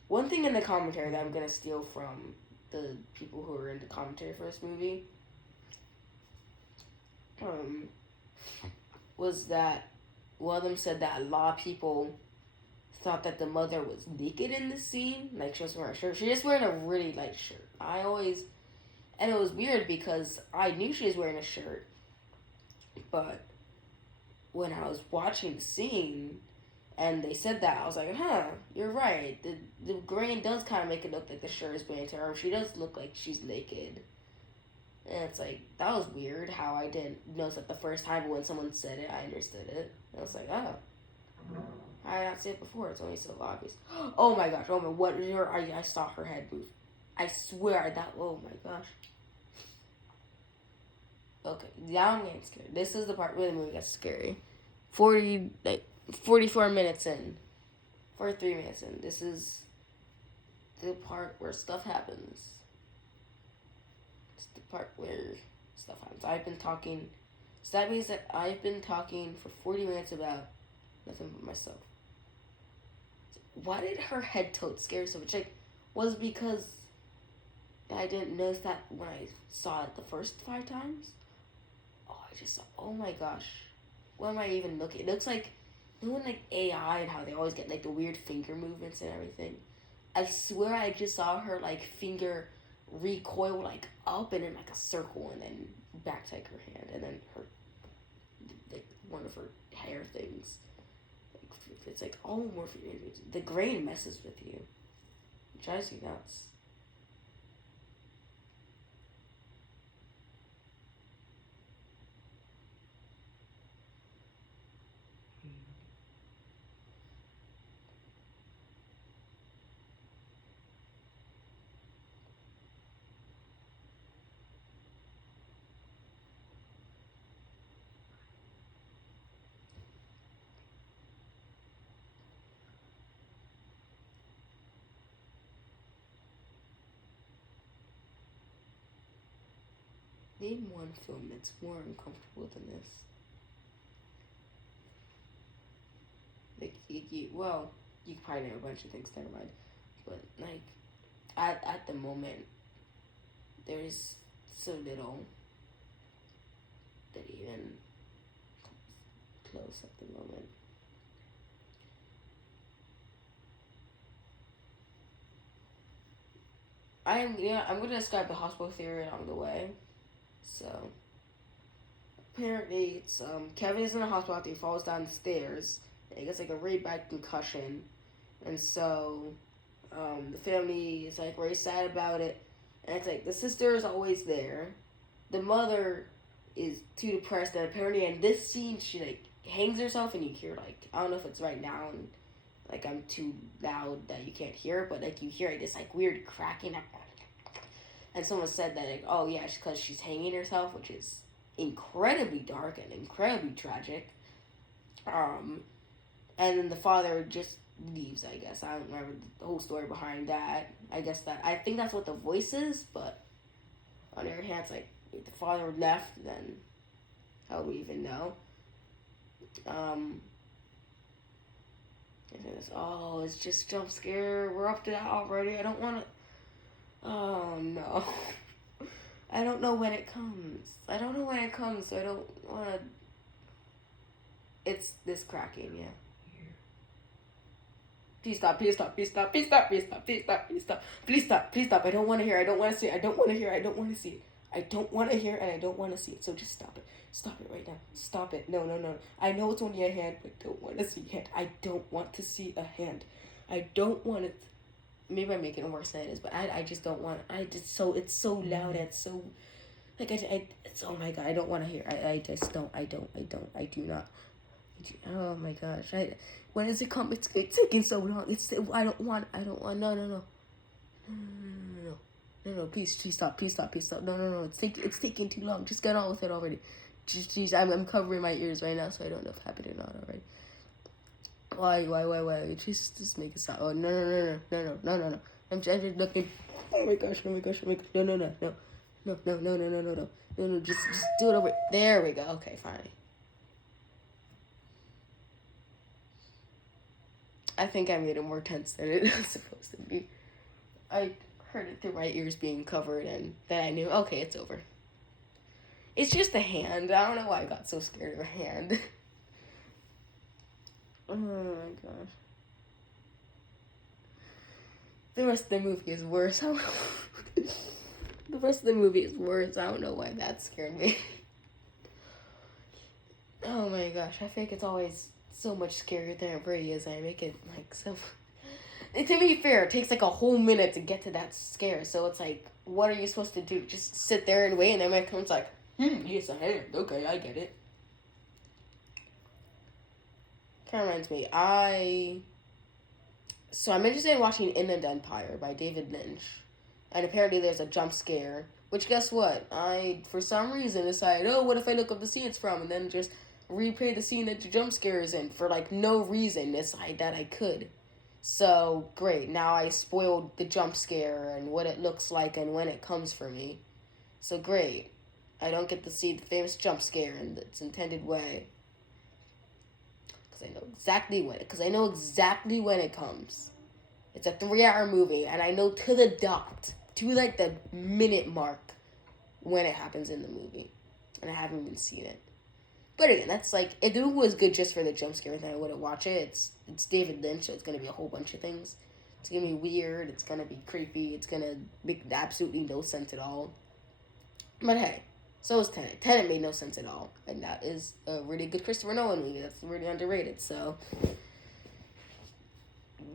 One thing in the commentary that I'm gonna steal from the people who are in the commentary for this movie, was that one of them said that a lot of people thought that the mother was naked in the scene, like she was wearing a shirt. She was wearing a really light shirt. And it was weird because I knew she was wearing a shirt, but when I was watching the scene and they said that, I was like, huh, you're right. The grain does kind of make it look like the shirt is being to her. She does look like she's naked. And it's like, that was weird how I didn't notice that the first time, but when someone said it, I understood it. And I was like, oh. I did not see it before. It's only so obvious. Oh my gosh. Oh my, what is her? I saw her head move. I swear that. Oh my gosh. Okay, now I'm getting scared. This is the part where the movie gets scary. 44 minutes in. 43 minutes in. This is the part where stuff happens. It's the part where stuff happens. I've been talking. So that means that I've been talking for 40 minutes about nothing but myself. Why did her head tilt scare so much? Like, was it because I didn't notice that when I saw it the first 5 times? Oh my gosh. What am I even looking? It looks like, you know, like AI and how they always get like the weird finger movements and everything. I swear I just saw her like finger recoil like up and in like a circle and then back to like her hand and then her, like one of her hair things. It's like all more for you. The grain messes with you. It drives you nuts. Name one film that's more uncomfortable than this. Like, well, you could probably name a bunch of things, never mind. But, like, at the moment, there's so little that even close at the moment. I'm going to describe the hospital theory along the way. So, apparently, it's, Kevin is in the hospital after he falls down the stairs. He gets, like, a really bad concussion. And so, the family is, like, very sad about it. And it's, like, the sister is always there. The mother is too depressed. And apparently, in this scene, she, like, hangs herself. And you hear, like, I don't know if it's right now. And, like, I'm too loud that you can't hear. But, like, you hear, like, this, like, weird cracking. And someone said that, like, oh, yeah, it's because she's hanging herself, which is incredibly dark and incredibly tragic. And then the father just leaves, I guess. I don't remember the whole story behind that. I think that's what the voice is, but on the other hand, it's like, if the father left, then how would we even know? It's just jump scare. We're up to that already. I don't want to. Oh, no. I don't know when it comes. So I don't want to. It's this cracking, yeah. Please stop. I don't want to hear. I don't want to see it. I don't want to hear. I don't want to see it. I don't want to hear and I don't want to see it. So just stop it. Stop it right now. Stop it. No. I know it's only a hand, but I don't want to see a hand. I don't want to see a hand. I don't want it. Maybe I'm making it worse than it is, but I just don't want. It's so loud. It's so, like, it's, oh my god. I don't want to hear. I just don't. I do not. Oh my gosh. When does it come? It's taking so long. I don't want. No. No, please stop. No. It's taking too long. Just get on with it already. Jeez, I'm covering my ears right now, so I don't know if it happened or not already. Why? Just make it stop. Oh, no. I'm just looking. Oh my gosh. No. No. Just do it over. There we go. Okay, fine. I think I made it more tense than it was supposed to be. I heard it through my ears being covered, and then I knew, okay, it's over. It's just a hand. I don't know why I got so scared of a hand. Oh my gosh. The rest of the movie is worse. The rest of the movie is worse. I don't know why that scared me. Oh my gosh. I think it's always so much scarier than it really is. I make it like so. And to be fair, it takes like a whole minute to get to that scare. So it's like, what are you supposed to do? Just sit there and wait, and then when it comes like, yes, a hand. Okay, I get it. Kind of reminds me, I'm interested in watching Inland Empire by David Lynch. And apparently there's a jump scare. Which, guess what? I, for some reason, decided, oh, what if I look up the scene it's from? And then just replay the scene that the jump scare is in. For, like, no reason. Decide that I could. So, great. Now I spoiled the jump scare and what it looks like and when it comes for me. So, great. I don't get to see the famous jump scare in its intended way. Because I know exactly when it comes. It's a 3-hour movie, and I know to the dot, to like the minute mark, when it happens in the movie. And I haven't even seen it. But again, that's like, if the movie was good just for the jump scare, then I wouldn't watch it. It's David Lynch, so it's going to be a whole bunch of things. It's going to be weird, it's going to be creepy, it's going to make absolutely no sense at all. But hey, so is Tenet. Tenet made no sense at all. And that is a really good Christopher Nolan movie. That's really underrated, so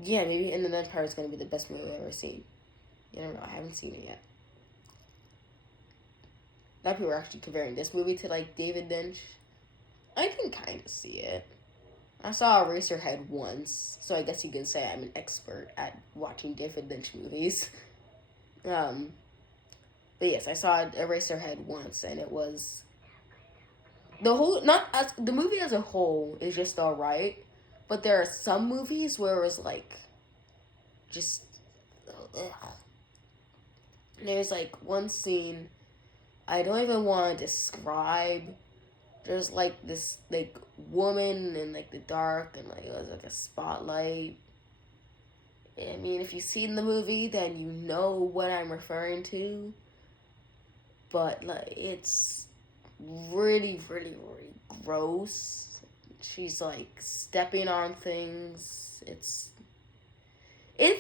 yeah, maybe Inland Empire is going to be the best movie I've ever seen. You don't know, I haven't seen it yet. A lot of people are actually comparing this movie to, like, David Lynch. I can kind of see it. I saw Eraserhead once, so I guess you can say I'm an expert at watching David Lynch movies. But yes, I saw Eraserhead once, and it was the movie as a whole is just alright, but there are some movies where it was like, just, ugh. There's like one scene I don't even want to describe. There's like this like woman in like the dark and like it was like a spotlight. I mean, if you've seen the movie, then you know what I'm referring to. But like, it's really, really, really gross. She's like stepping on things. It's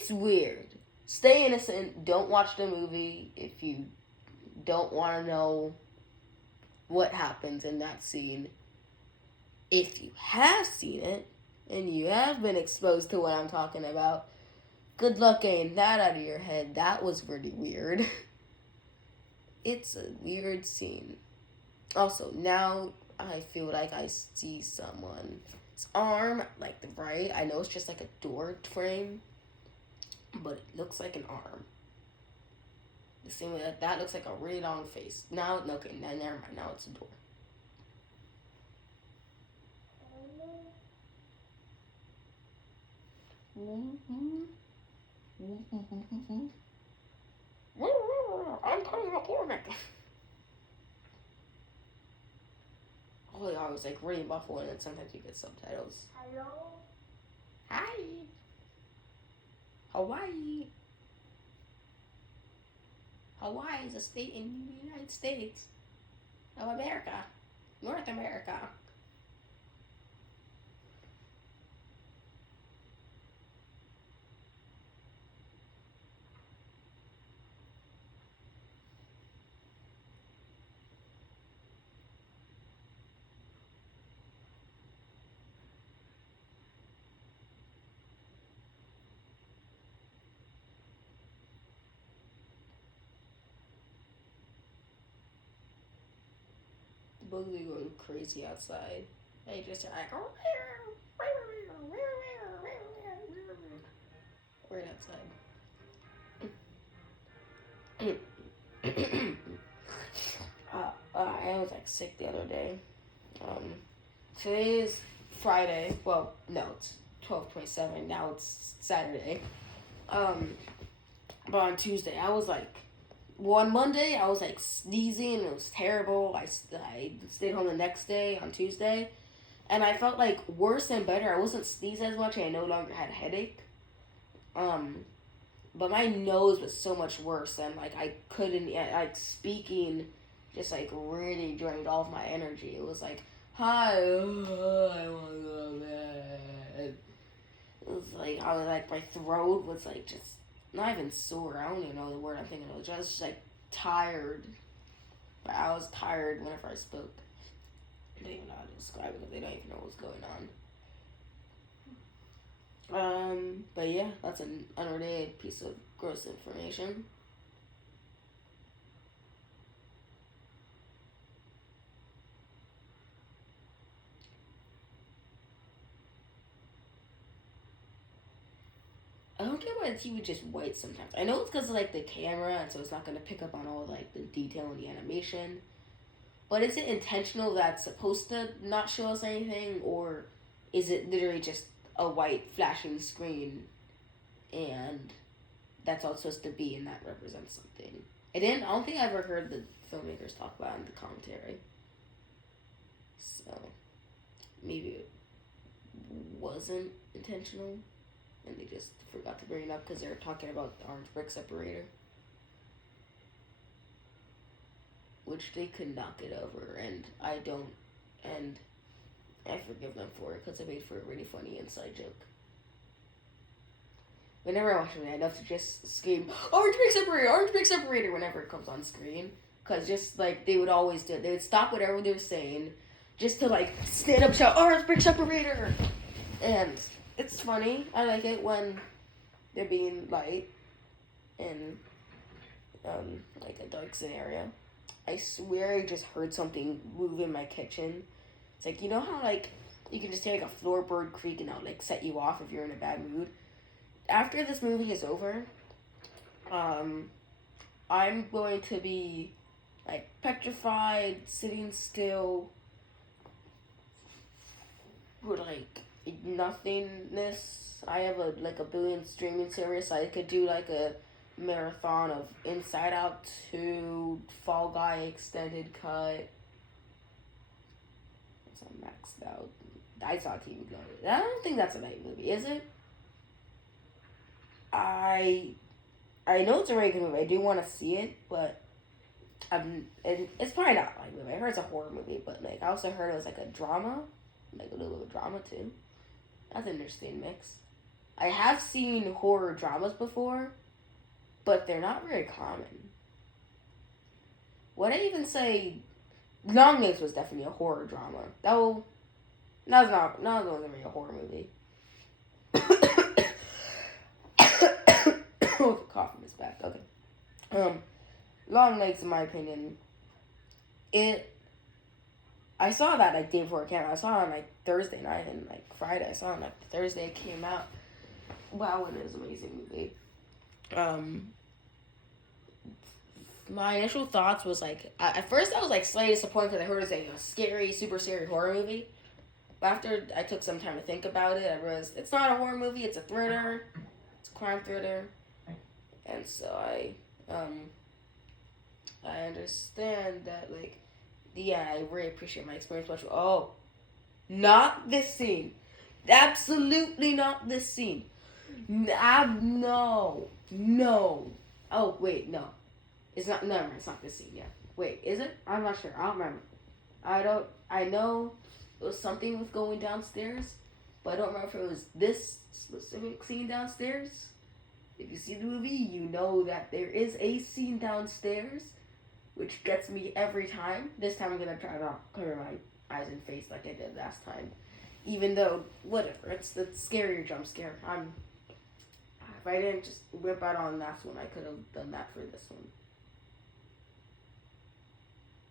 weird. Stay innocent. Don't watch the movie if you don't want to know what happens in that scene. If you have seen it and you have been exposed to what I'm talking about, good luck getting that out of your head. That was really weird. It's a weird scene. Also, now I feel like I see someone's arm, like the right. I know it's just like a door frame, but it looks like an arm. The same way that looks like a really long face. Now, okay, never mind. Now it's a door. I'm coming recording. Oh, yeah, I was like really muffled, and sometimes you get subtitles. Hello? Hi. Hawaii. Hawaii is a state in the United States of America, North America. The bugs are going crazy outside. They just are like right outside. I was like sick the other day. Today is Friday. Well, no, it's 12/27. Now it's Saturday. But on Tuesday, I was like, well, on Monday, I was like sneezing. It was terrible. I stayed home the next day on Tuesday. And I felt like worse and better. I wasn't sneezing as much. And I no longer had a headache. But my nose was so much worse. And like I couldn't, like speaking just like really drained all of my energy. It was like, hi, I want to go to bed. It was like, I was like, my throat was like just not even sore. I don't even know the word I'm thinking of. Just like tired. But I was tired whenever I spoke. I don't even know how to describe it because they don't even know what's going on. But yeah, that's an unrelated piece of gross information. I don't get why the TV just white sometimes. I know it's because of like the camera, and so it's not gonna pick up on all like the detail in the animation. But is it intentional that it's supposed to not show us anything, or is it literally just a white flashing screen, and that's all it's supposed to be, and that represents something? I don't think I ever heard the filmmakers talk about it in the commentary. So maybe it wasn't intentional, and they just forgot to bring it up because they were talking about the orange brick separator, which they could not get over, and I forgive them for it because I made for a really funny inside joke. Whenever I watch it, I love to just scream, orange brick separator, whenever it comes on screen. Because just like they would always do it. They would stop whatever they were saying just to like stand up, shout, orange brick separator. And it's funny. I like it when they're being light in like a dark scenario. I swear I just heard something move in my kitchen. It's like, you know how like you can just hear like a floorboard creak and that'll like set you off if you're in a bad mood? After this movie is over, I'm going to be like petrified, sitting still, with like nothingness. I have a billion streaming service. I could do like a marathon of Inside Out 2, Fall Guy extended cut. It's on Maxed Out. I saw TV Glove. I don't think that's a night movie, is it? I know it's a really good movie. I do want to see it, but and it's probably not like a movie. I heard it's a horror movie, but like I also heard it was like a drama, like a little bit of drama too. That's an interesting mix. I have seen horror dramas before, but they're not very common. Would I even say Long Legs was definitely a horror drama? That wasn't really a horror movie. Oh, the cough in his back. Okay. Long Legs, in my opinion, I saw that like day before it came out. I saw it on like Thursday night and like Friday. I saw it on like Thursday it came out. Wow, it is an amazing movie. My initial thoughts was like at first I was like slightly disappointed because I heard it was like a scary, super scary horror movie. But after I took some time to think about it, I realized it's not a horror movie. It's a thriller. It's a crime thriller. And so I understand that, like, yeah, I really appreciate my experience watching. Oh, not this scene. Absolutely not this scene. No. Oh, wait, no. It's not, no, it's not this scene, yeah. Wait, is it? I'm not sure. I don't remember. I know it was something with going downstairs, but I don't remember if it was this specific scene downstairs. If you see the movie, you know that there is a scene downstairs, which gets me every time. This time I'm going to try to cover my eyes and face like I did last time. Even though, whatever, it's the scarier jump scare. If I didn't just whip out on the last one, I could have done that for this one.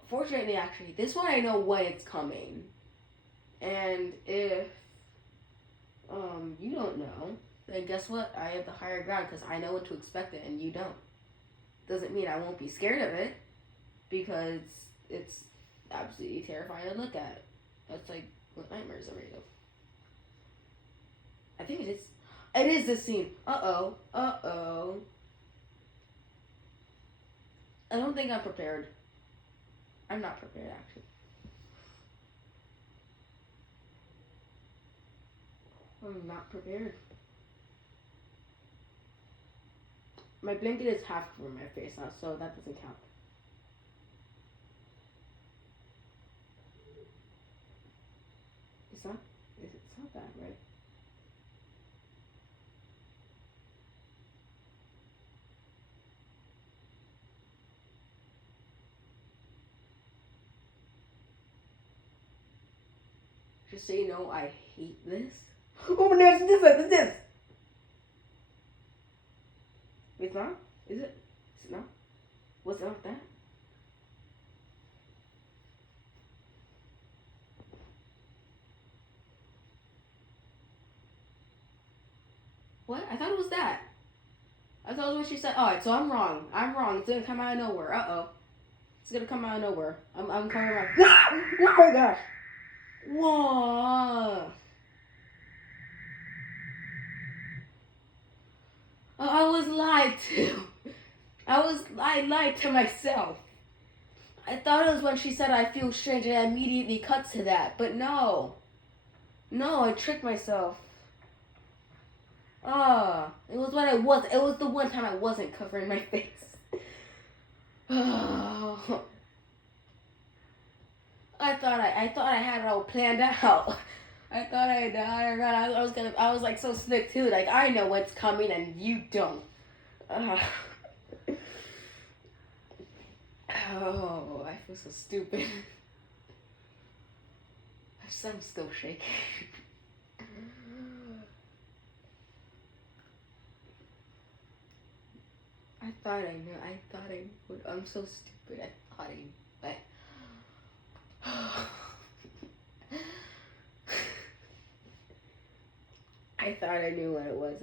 Fortunately, actually, this one I know when it's coming. And if you don't know, then guess what? I have the higher ground because I know what to expect it and you don't. Doesn't mean I won't be scared of it because it's absolutely terrifying to look at. That's like what nightmares are made of. I think it is. It is this scene. Uh-oh. I don't think I'm prepared. I'm not prepared, actually. I'm not prepared. My blanket is half over my face now, so that doesn't count. It's not bad, right? Just so you know, I hate this. Oh my gosh, this. It's not? Is it? Is it not? What's not that? What? I thought it was that. I thought it was what she said. Alright, so I'm wrong. It's gonna come out of nowhere. Uh-oh. It's gonna come out of nowhere. I'm coming around. Oh my gosh. Whoa. Oh, I was lied to. I lied to myself. I thought it was when she said I feel strange and I immediately cut to that. But no. No, I tricked myself. It was when it was the one time I wasn't covering my face. Oh. I thought I had it all planned out. I was like so slick too. Like I know what's coming and you don't. Oh, I feel so stupid. I'm still shaking. I thought I would. I'm so stupid. I thought I knew what it was.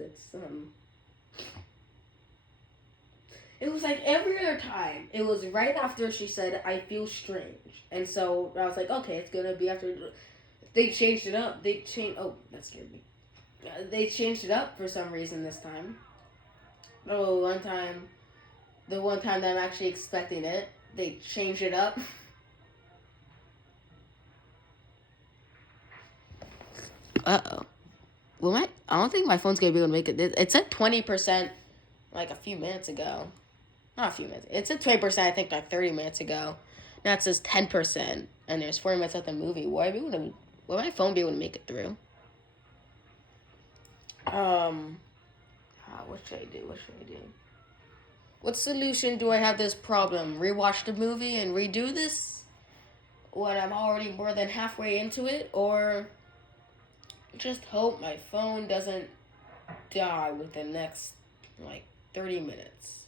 It was like every other time. It was right after she said, I feel strange. And so I was like, okay, it's gonna be after. They changed it up. Oh, that scared me. They changed it up for some reason this time. Oh, the one time that I'm actually expecting it, they changed it up. Uh-oh. I don't think my phone's gonna be able to make it. It said 20% like a few minutes ago. Not a few minutes. It said 20%, I think, like 30 minutes ago. Now it says 10%, and there's 40 minutes left of the movie. Will my phone be able to make it through? What should I do? What should I do? What solution do I have this problem? Rewatch the movie and redo this when I'm already more than halfway into it? Or just hope my phone doesn't die within the next, like, 30 minutes?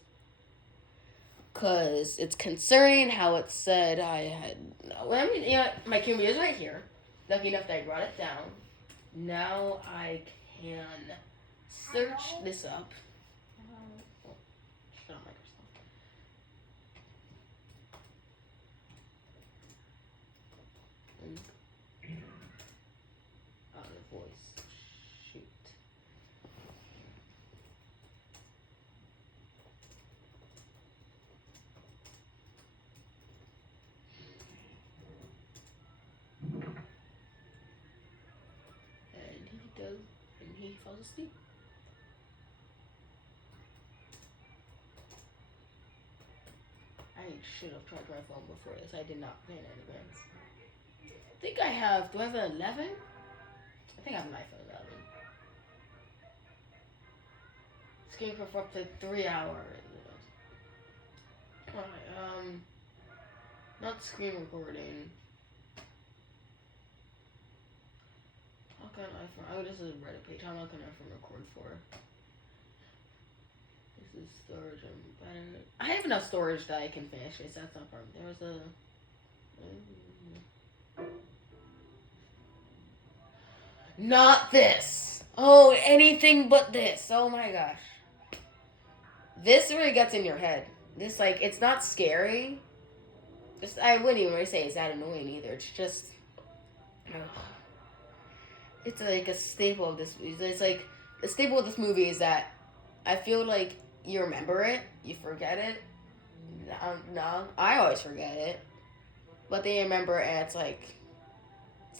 Because it's concerning how it said I had... Well, I mean, my computer's right here. Lucky enough that I brought it down. Now I can search this up. Shut up, Microsoft. Oh, the voice. Shoot. And he falls asleep. I should have tried my phone before this. I did not plan in advance. I think I have. Do I have an 11? I think I have an iPhone 11. Screen for up to 3 hours. Alright, not screen recording. How can iPhone? Oh, this is a Reddit page. How long can iPhone record for? This is storage. I have enough storage that I can finish this. That's not a problem. There was a. Not this. Oh, anything but this. Oh my gosh. This really gets in your head. This, like, it's not scary. Just, I wouldn't even really say it's that annoying either. It's just. Ugh. It's like a staple of this. It's like a staple of this movie is that I feel like you remember it, you forget it. No, I always forget it, but then you remember it, and it's like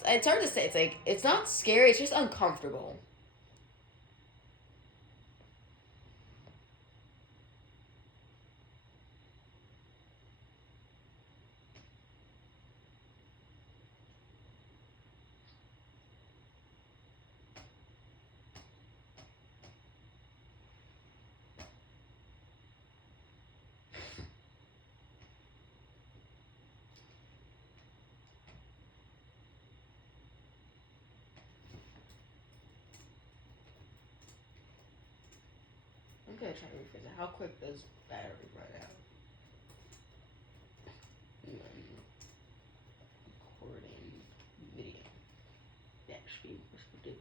it's hard to say. It's like it's not scary. It's just uncomfortable. I'm gonna try to rephrase it. How quick does battery run out? Recording video. That should be prescriptive.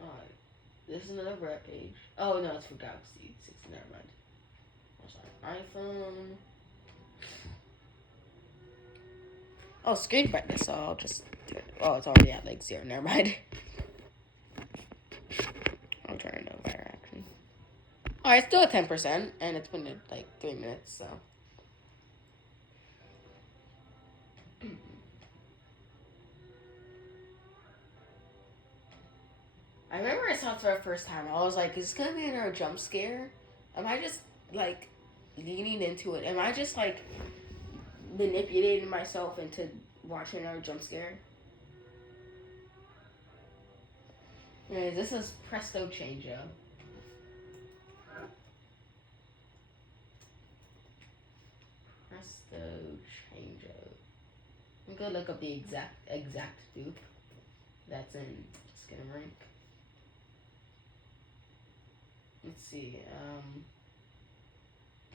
Alright. This is another Reddit page. Oh no, it's for Galaxy 6. Never mind. Oh, sorry. iPhone. Oh, screen brightness. So I'll just do it. Oh, it's already at like 0. Never mind. I'm trying to fire action. Alright, still at 10%, and it's been like 3 minutes, so. I remember I saw it for the first time. I was like, is this gonna be another jump scare? Am I just like leaning into it? Am I just like manipulating myself into watching another jump scare? Yeah, this is Presto Changeo. Presto Changeo. I'm gonna look up the exact dupe that's in Skinamarink. Let's see.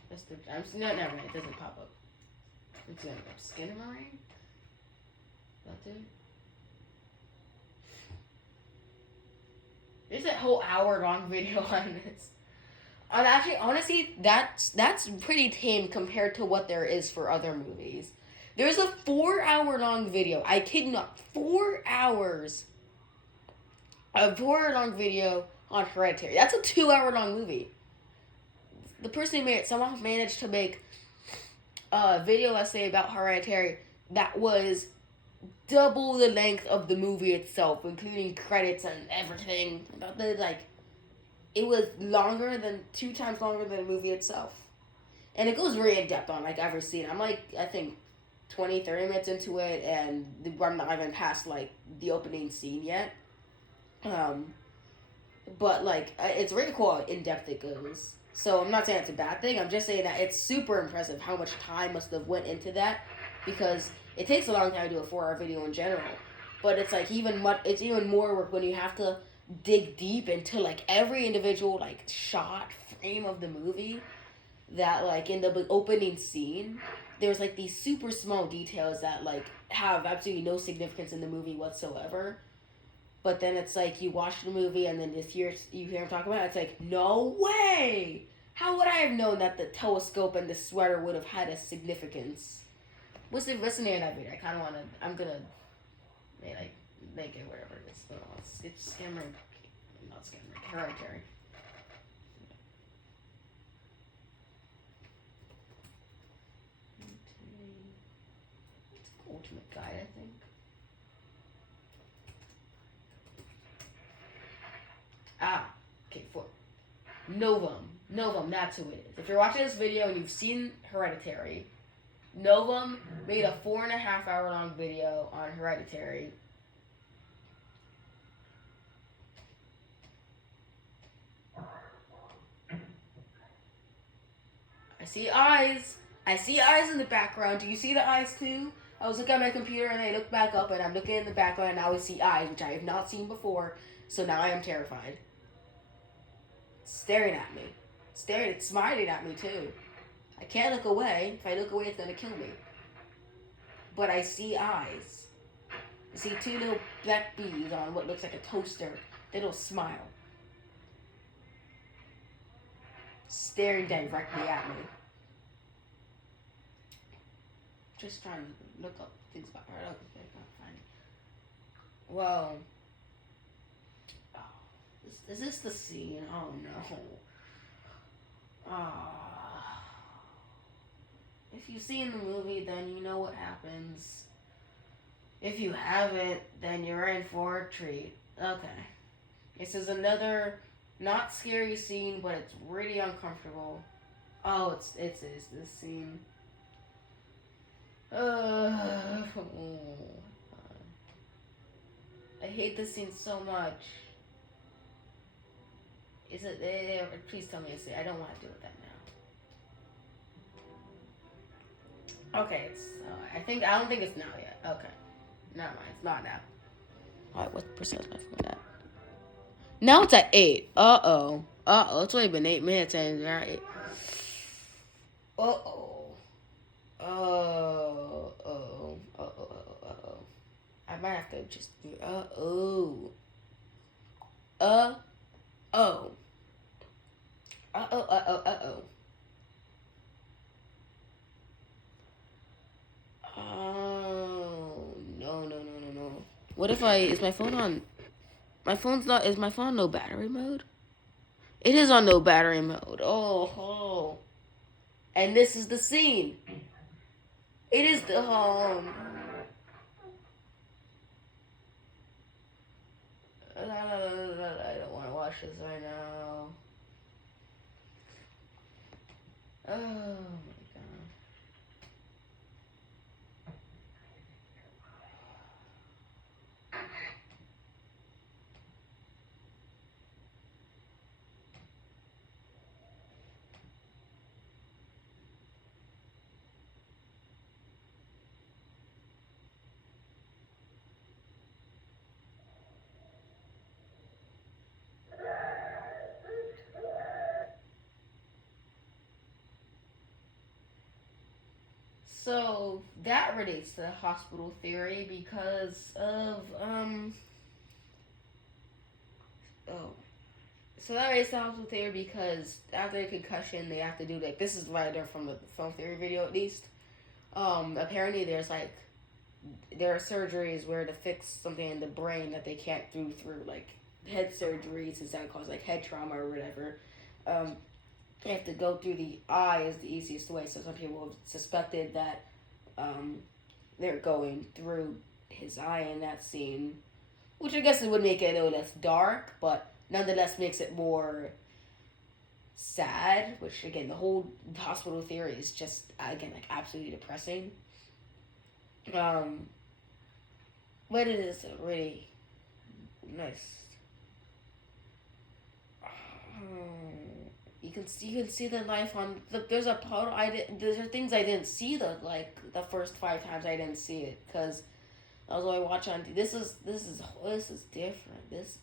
That's the. No, never mind. It doesn't pop up. Let's see. Skinamarink. That's it. There's a whole hour-long video on this. And actually, honestly, that's pretty tame compared to what there is for other movies. There's a 4-hour-long video. I kid not, 4 hours a 4 hour long video on Hereditary. That's a 2 hour long movie. The person who made it somehow managed to make a video essay about Hereditary that was double the length of the movie itself, including credits and everything. About the it was longer than 2 times longer than the movie itself, and it goes really in depth on like every scene. I'm like I think 20-30 minutes into it, and I'm not even past like the opening scene yet. But like it's really cool how in depth it goes. So I'm not saying it's a bad thing. I'm just saying that it's super impressive how much time must have went into that, because it takes a long time to do a 4 hour video in general. But it's like it's even more work when you have to dig deep into like every individual like shot frame of the movie. That like in the opening scene, there's like these super small details that like have absolutely no significance in the movie whatsoever. But then it's like you watch the movie and then you hear him talk about it. It's like, no way! How would I have known that the telescope and the sweater would have had a significance? What's the name of that video? I kind of want to. I'm gonna make it whatever it is. Oh, it's Skinamarink, not Skinamarink. Hereditary. It's Ultimate Guide, I think. Okay, Novum, that's who it is. If you're watching this video and you've seen Hereditary, Novum made a 4.5 hour long video on Hereditary. I see eyes. I see eyes in the background. Do you see the eyes too? I was looking at my computer and I looked back up and I'm looking in the background and now I see eyes, which I have not seen before. So now I am terrified. Staring at me. It's smiling at me too. I can't look away. If I look away, it's gonna kill me. But I see eyes. I see 2 little black bees on what looks like a toaster. That'll smile. Staring directly at me. Just trying to look up things about her. Okay, I can't find it. Well, is this the scene? Oh no. If you've seen the movie, then you know what happens. If you haven't, then you're in for a treat. Okay. This is another not scary scene, but it's really uncomfortable. Oh, it's this scene. I hate this scene so much. Is it there? Please tell me it's there. I don't want to deal with that now. Okay, I don't think it's now yet. Okay. Never mind, it's not now. Alright, what percent is my phone at? Now it's at 8. It's only been 8 minutes and we're at 8. I might have to just No. What if is my phone on? Is my phone on no battery mode? It is on no battery mode. Oh. And this is the scene. It is the home. I don't want to watch this right now. Oh my god. So that relates to the hospital theory because of So that relates to the hospital theory because after a concussion they have to do like this is right there from the film theory video at least. Apparently there are surgeries where to fix something in the brain that they can't do through like head surgery, since that causes like head trauma or whatever. Um, you have to go through the eye is the easiest way. So some people have suspected that um, they're going through his eye in that scene, which I guess it would make it a little less dark, but nonetheless makes it more sad. Which again, the whole hospital theory is just again like absolutely depressing. Um, but it is a really nice. You can see the life on there's a part I did there's things I didn't see the first 5 times I didn't see it because I was only watching on this is different. This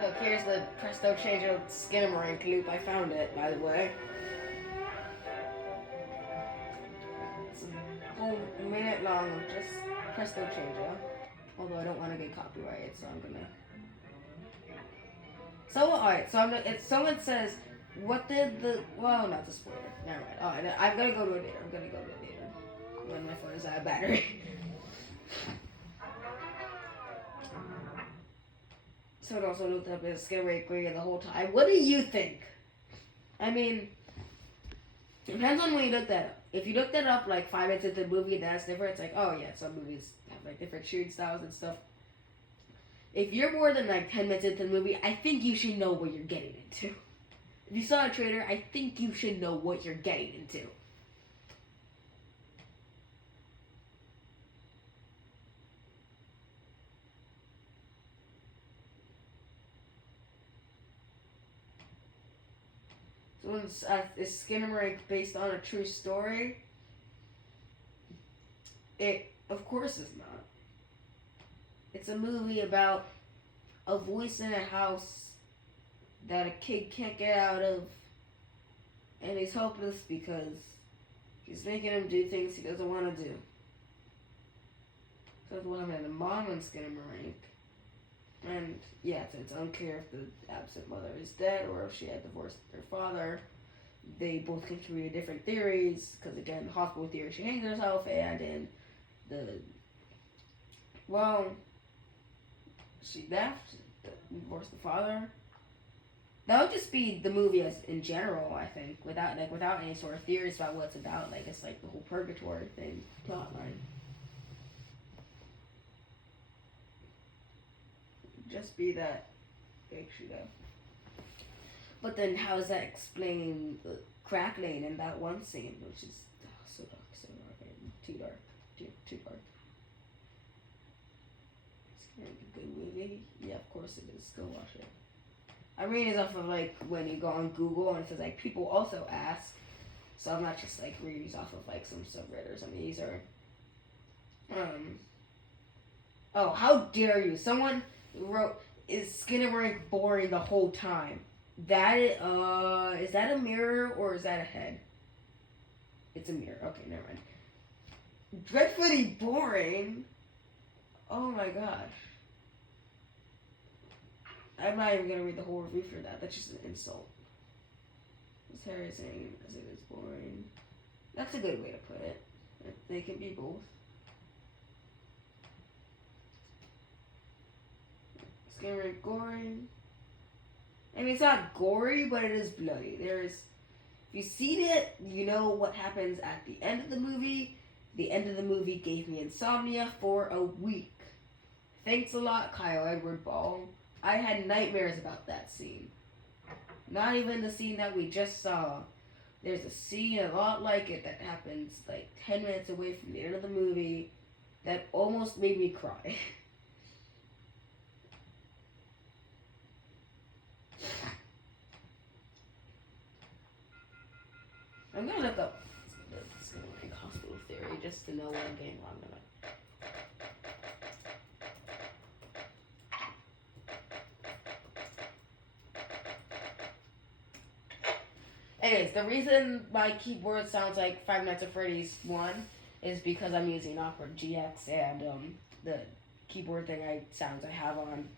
Look, here's the Presto Change Skinamarink loop. I found it, by the way. It's a whole minute long of just Presto Changer. Although I don't want to get copyrighted, so I'm gonna. So alright, so someone says, what did the not the spoiler. Never mind. Alright, I'm gonna go to it later. When my phone is out of battery. So it also looked up as Skinamarink the whole time. What do you think? I mean, it depends on when you look that up. If you look that up like 5 minutes into the movie, that's different. It's like, oh yeah, some movies have like different shooting styles and stuff. If you're more than like 10 minutes into the movie, I think you should know what you're getting into. If you saw a trailer, I think you should know what you're getting into. So is Skinamarink based on a true story? It, of course, is not. It's a movie about a voice in a house that a kid can't get out of, and he's hopeless because he's making him do things he doesn't want to do. So it's what happened to the mom in Skinamarink. And yeah, it's unclear if the absent mother is dead or if she had divorced her father. They both contribute to different theories, because again, the hospital theory she hangs herself, and in the she left, divorced the father. That would just be the movie as in general, I think, without any sort of theories about what it's about. Like it's like the whole purgatory thing plotline. Just be that big shootout. But then how does that explain the crackling in that one scene, which is so dark, and too dark. Too dark. It's gonna be a good movie. Yeah, of course it is. Go watch it. I'm reading this off of like when you go on Google and it says like people also ask. So I'm not just like reading these off of like some subredditors. I mean these are oh, how dare you? Someone wrote, is Skinamarink boring the whole time? Is that a mirror or is that a head? It's a mirror. Okay, never mind. Dreadfully boring? Oh my gosh. I'm not even gonna read the whole review for that. That's just an insult. It's Harry saying as it is boring. That's a good way to put it. They can be both. Skinamarink gory. I mean, it's not gory, but it is bloody. If you've seen it, you know what happens at the end of the movie. The end of the movie gave me insomnia for a week. Thanks a lot, Kyle Edward Ball. I had nightmares about that scene. Not even the scene that we just saw. There's a scene a lot like it that happens like 10 minutes away from the end of the movie that almost made me cry. I'm gonna look up the Skinamarink hospital theory just to know what I'm getting wrong about. Anyways, the reason my keyboard sounds like Five Nights at Freddy's 1 is because I'm using Opera GX and the keyboard thing sounds I have on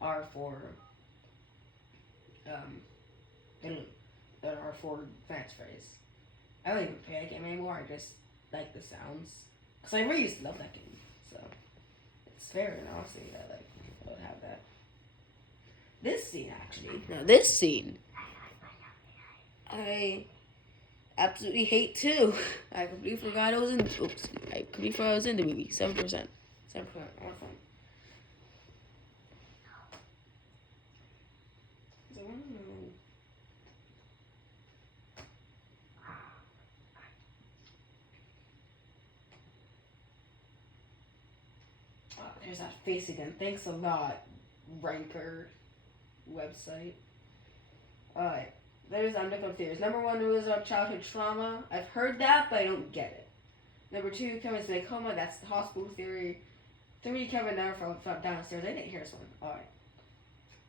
are for um that are for Vance phrase. I don't even play that game anymore. I just like the sounds because I really used to love that game. So it's fair and honestly that like I would have that. This scene actually. Now this scene, I absolutely hate too. I completely forgot I was in. Oops, I completely forgot I was in the movie. 7%. 7%. On phone. I want to know. Oh, there's that face again. Thanks a lot, Ranker website. Alright. There's undercover theories. Number one was about childhood trauma. I've heard that, but I don't get it. Number two, Kevin's in a coma. That's the hospital theory. Three, Kevin never fell downstairs. I didn't hear this one. Alright.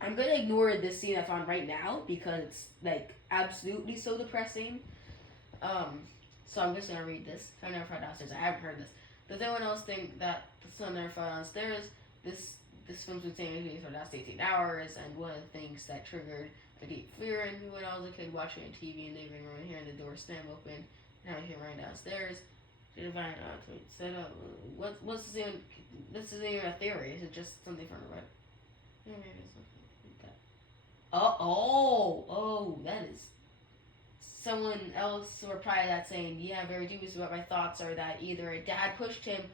I'm gonna ignore this scene I found right now because it's like absolutely so depressing. So I'm just gonna read this. Kevin never fell downstairs. I haven't heard this. Does anyone else think that the son never fell downstairs? This film's been saying it for the last 18 hours, and one of the things that triggered a deep fear in me when I was a kid watching on TV in the living room and hearing the door slam open, and I hear running downstairs. Did find out set up. What's this even? This isn't even a theory. Is it just something from the Reddit? Yeah, maybe it's something like that. Oh, that is someone else replied that saying, yeah, I'm very dubious about my thoughts are that either a dad pushed him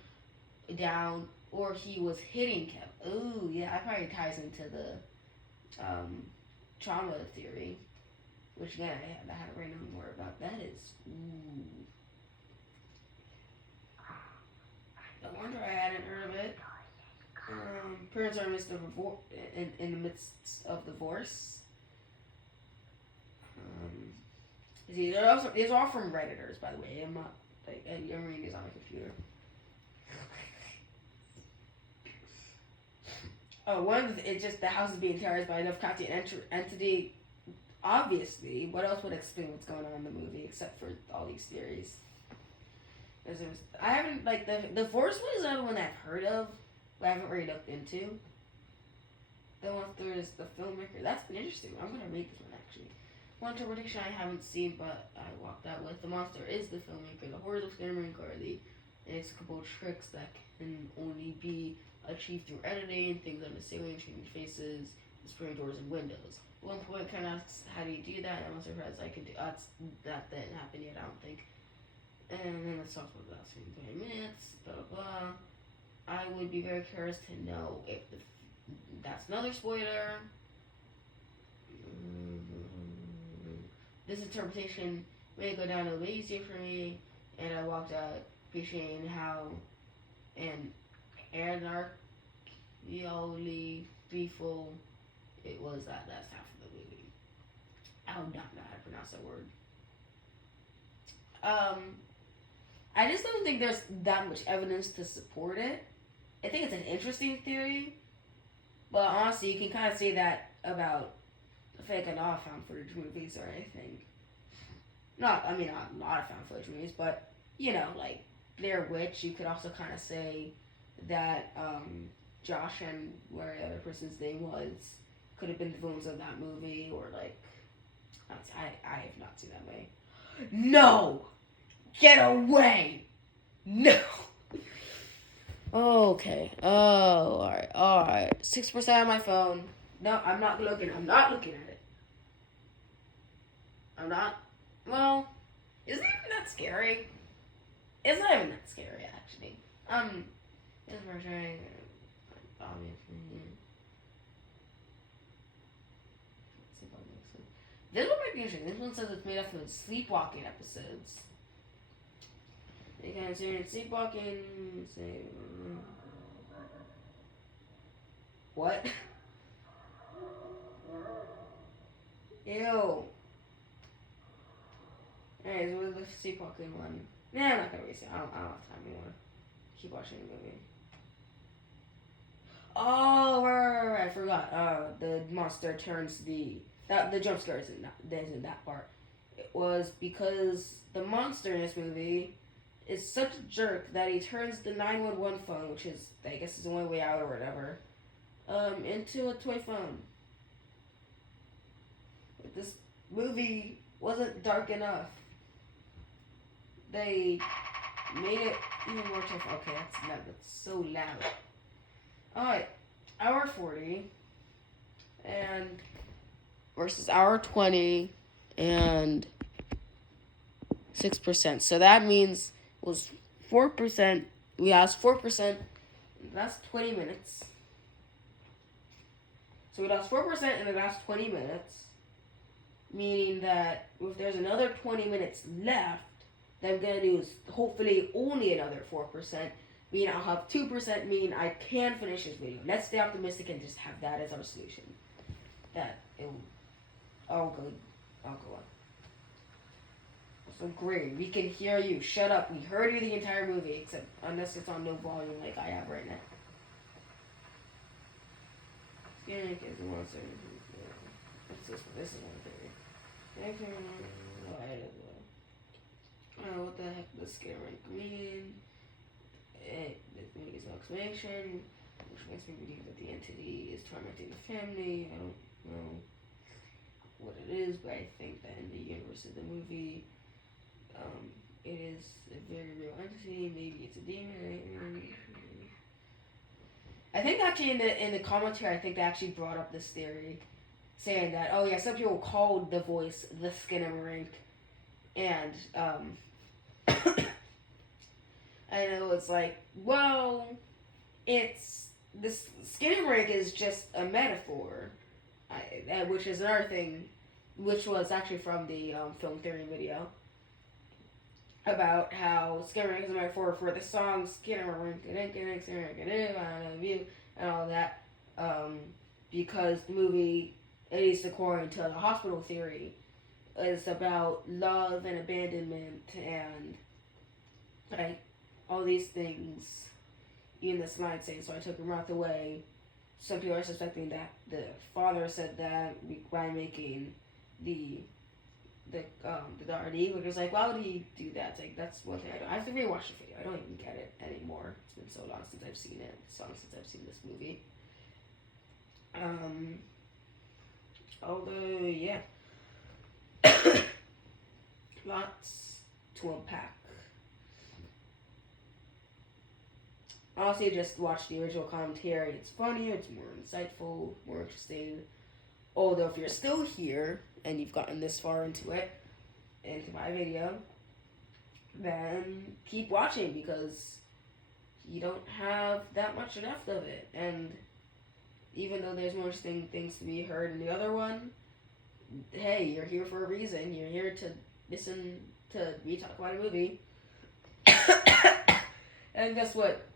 down or he was hitting him. Ooh, yeah, that probably ties into the trauma theory, which again, I had to write down more about. That is, ooh. No wonder I hadn't heard of it. Parents are in the midst of divorce. These are all from Redditors, by the way. I'm not like I'm reading these on my computer. It's just the house is being terrorized by a Lovecraftian entity. Obviously, what else would explain what's going on in the movie except for all these theories? I haven't like the Force one is another one I've heard of, but I haven't really looked into. Then there's the filmmaker. That's been interesting. I'm gonna read this one actually. One interpretation I haven't seen, but I walked out with. The monster is the filmmaker. The horrors of Skinamarink are the inexplicable tricks that can only be achieved through editing, things on the ceiling, changing faces, destroying doors and windows. At one point, kind of asks, how do you do that? I'm surprised I can do that. That didn't happen yet, I don't think. And then let's talk about the last 20 minutes, blah, blah, blah. I would be very curious to know if that's another spoiler. This interpretation made it go down a little bit easier for me, and I walked out appreciating how an anarchically peaceful it was that last half of the movie. I would not know how to pronounce that word. I just don't think there's that much evidence to support it. I think it's an interesting theory, but honestly, you can kind of say that about fake and not found footage movies or anything. Not a lot of found footage movies, but like Blair Witch. You could also kind of say that Josh and whatever the other person's name was could have been the villains of that movie, or like I have not seen that movie. No, get away! No. Okay. Oh, all right. 6% on my phone. No, I'm not looking at it. I'm not. Well, isn't it even that scary? It's not even that scary, actually. This version, obviously. This one might be interesting. This one says it's made up of sleepwalking episodes. You can see sleepwalking. Say, what? Ew. Anyways, we'll the sleepwalking one. Nah, I'm not gonna waste it. I don't have time anymore. Keep watching the movie. Oh, right. I forgot. The monster turns the jump scare isn't that part. It was because the monster in this movie is such a jerk that he turns the 911 phone, which is, I guess, is the only way out or whatever, into a toy phone. This movie wasn't dark enough. They made it even more tough. Okay, that's so loud. Alright, hour 40 and versus hour 20 and 6%. So that means it was 4%. We lost 4%. That's 20 minutes. So we lost 4% in the last 20 minutes. Meaning that if there's another 20 minutes left, then I'm going to do is hopefully only another 4%. Meaning I'll have 2%, meaning I can finish this video. Let's stay optimistic and just have that as our solution. I'll go on. So great, we can hear you. Shut up. We heard you the entire movie, except unless it's on no volume like I have right now. Skinamarink is the one second. What's this one? This is 130. What the heck does Skinamarink mean? This movie is no explanation, which makes me believe that the entity is tormenting the family. I don't know what it is, but I think that in the universe of the movie, it is a very real entity. Maybe it's a demon. I think actually in the commentary, I think they actually brought up this theory, saying that, oh yeah, some people called the voice the Skinamarink, and I know it's like, well, it's this Skinamarink is just a metaphor, which is another thing, which was actually from the film theory video about how Skinamarink is a metaphor for the song Skinamarink and all that, because the movie, at least according to the hospital theory, is about love and abandonment and like all these things. Even this line saying, "So I took her mouth away." Some people are suspecting that the father said that by making the RD, which is like, why would he do that? It's like, that's one thing I have to rewatch the video. I don't even get it anymore. It's been so long since I've seen it. Since I've seen this movie. Although, yeah. Lots to unpack. Honestly, just watch the original commentary. It's funnier, it's more insightful, more interesting. Although, if you're still here and you've gotten this far into my video, then keep watching because you don't have that much left of it. And even though there's more interesting things to be heard in the other one, hey, you're here for a reason. You're here to listen to me talk about a movie. And guess what?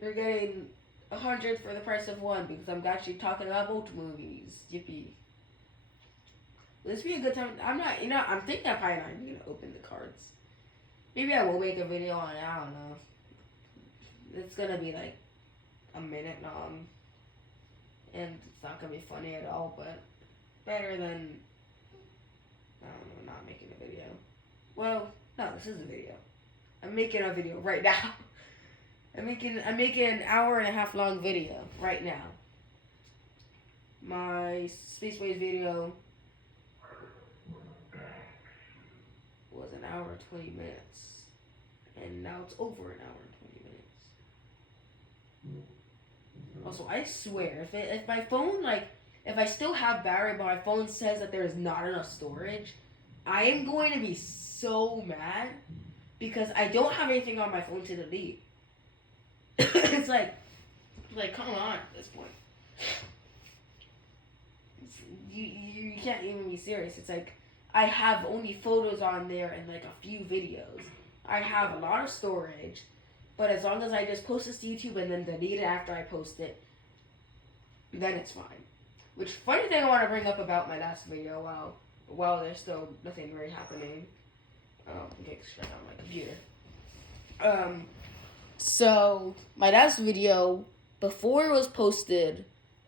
You're getting 100 for the price of one because I'm actually talking about both movies. Yippee. Will this be a good time? I'm thinking I'm probably not even going to open the cards. Maybe I will make a video on it. I don't know. It's going to be like a minute long. And it's not going to be funny at all, but better than, I don't know, not making a video. Well, no, this is a video. I'm making a video right now. I'm making an hour and a half long video right now. My Space Ways video was an hour and 20 minutes. And now it's over an hour and 20 minutes. Also, I swear, if my phone, if I still have battery but my phone says that there's not enough storage, I am going to be so mad because I don't have anything on my phone to delete. It's like, come on at this point. You can't even be serious. It's like, I have only photos on there and like a few videos. I have a lot of storage, but as long as I just post this to YouTube and then delete it after I post it, then it's fine. Which, funny thing I want to bring up about my last video while there's still nothing really happening. Okay, shut down my computer. So, my last video, before it was posted,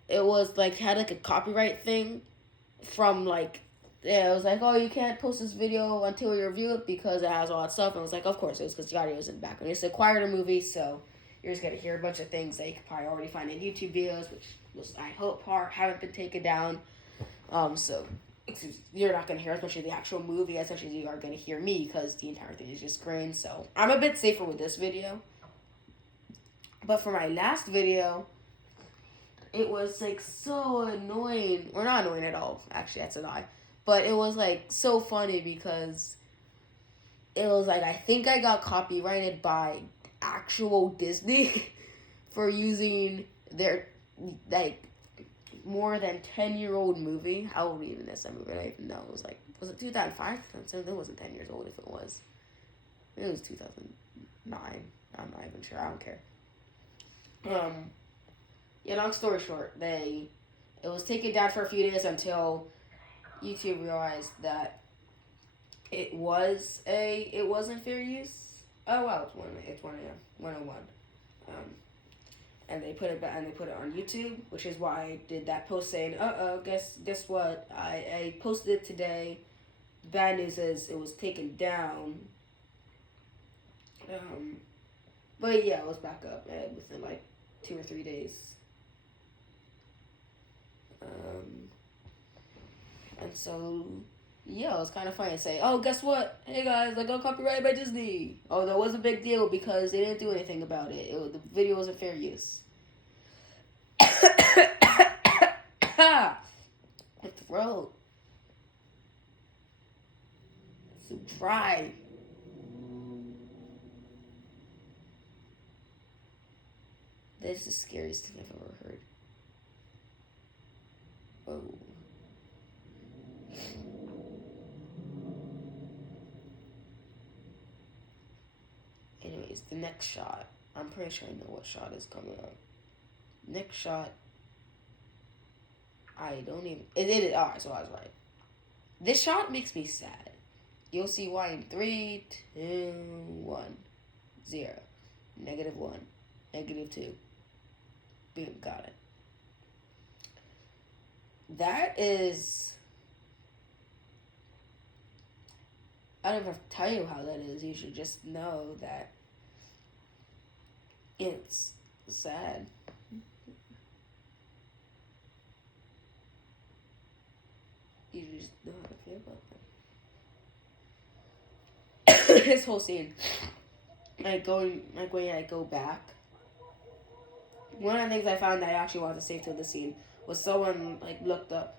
it was, had, a copyright thing from, yeah, it was like, oh, you can't post this video until you review it because it has all that stuff. And it was like, of course, it was because the audio was in the background. It's a quieter movie, so you're just gonna hear a bunch of things that you could probably already find in YouTube videos, which was, I hope, haven't been taken down. So you're not gonna hear as much of the actual movie as much as you are gonna hear me because the entire thing is just green. So I'm a bit safer with this video. But for my last video, it was like so annoying, or not annoying at all. Actually, that's a lie. But it was like so funny because it was like I think I got copyrighted by actual Disney for using their like more than 10-year-old movie. How old even is that movie? I don't even know. It was it 2005? It wasn't 10 years old if it was. Maybe it was 2009. I'm not even sure. I don't care. Yeah, long story short, it was taken down for a few days until YouTube realized that it wasn't fair use. Oh wow, it's 101. And they put it back, and they put it on YouTube, which is why I did that post saying, guess what? I posted it today. The bad news is it was taken down. But yeah, it was back up within like 2 or 3 days. And so, yeah, it was kind of funny to say, oh, guess what? Hey guys, I got copyrighted by Disney. Oh, that was a big deal because they didn't do anything about it. The video wasn't fair use. My throat. It's so dry. That's the scariest thing I've ever heard. Oh. Anyways, the next shot. I'm pretty sure I know what shot is coming up. Next shot. I don't even... Alright, so I was right. This shot makes me sad. You'll see why in 3, 2, 1. 0. -1. -2. Boom, got it. That is... I don't even have to tell you how that is. You should just know that it's sad. You just know how to feel about that. This whole scene, when I go back, one of the things I found that I actually wanted to save to the scene was someone looked up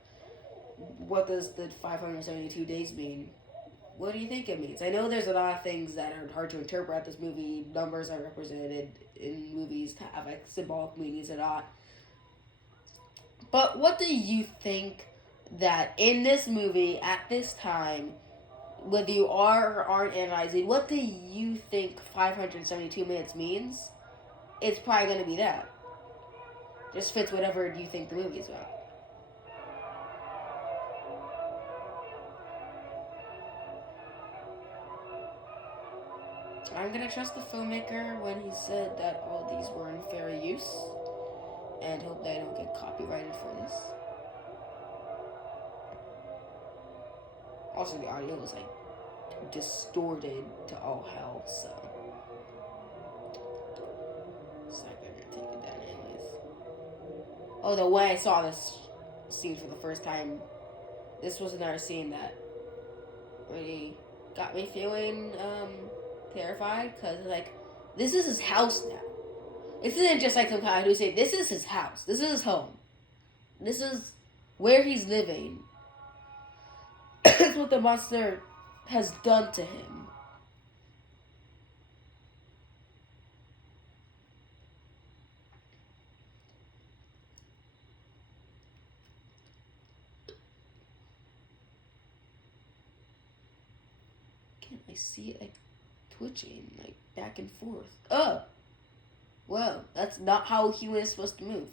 what does the 572 days mean. What do you think it means? I know there's a lot of things that are hard to interpret. This movie, numbers are represented in movies to have symbolic meanings a lot. But what do you think that in this movie, at this time, whether you are or aren't analyzing, what do you think 572 minutes means? It's probably going to be that. Just fits whatever you think the movie is about. I'm gonna trust the filmmaker when he said that all these were in fair use, and hope they don't get copyrighted for this. Also, the audio was distorted to all hell, so it's not gonna take it down anyways. Although when I saw this scene for the first time, this was another scene that really got me feeling terrified, because this is his house now. This isn't just some guy who say this is his house, this is his home, this is where he's living. It's what the monster has done to him. I see it twitching back and forth. Oh, well, that's not how a human is supposed to move.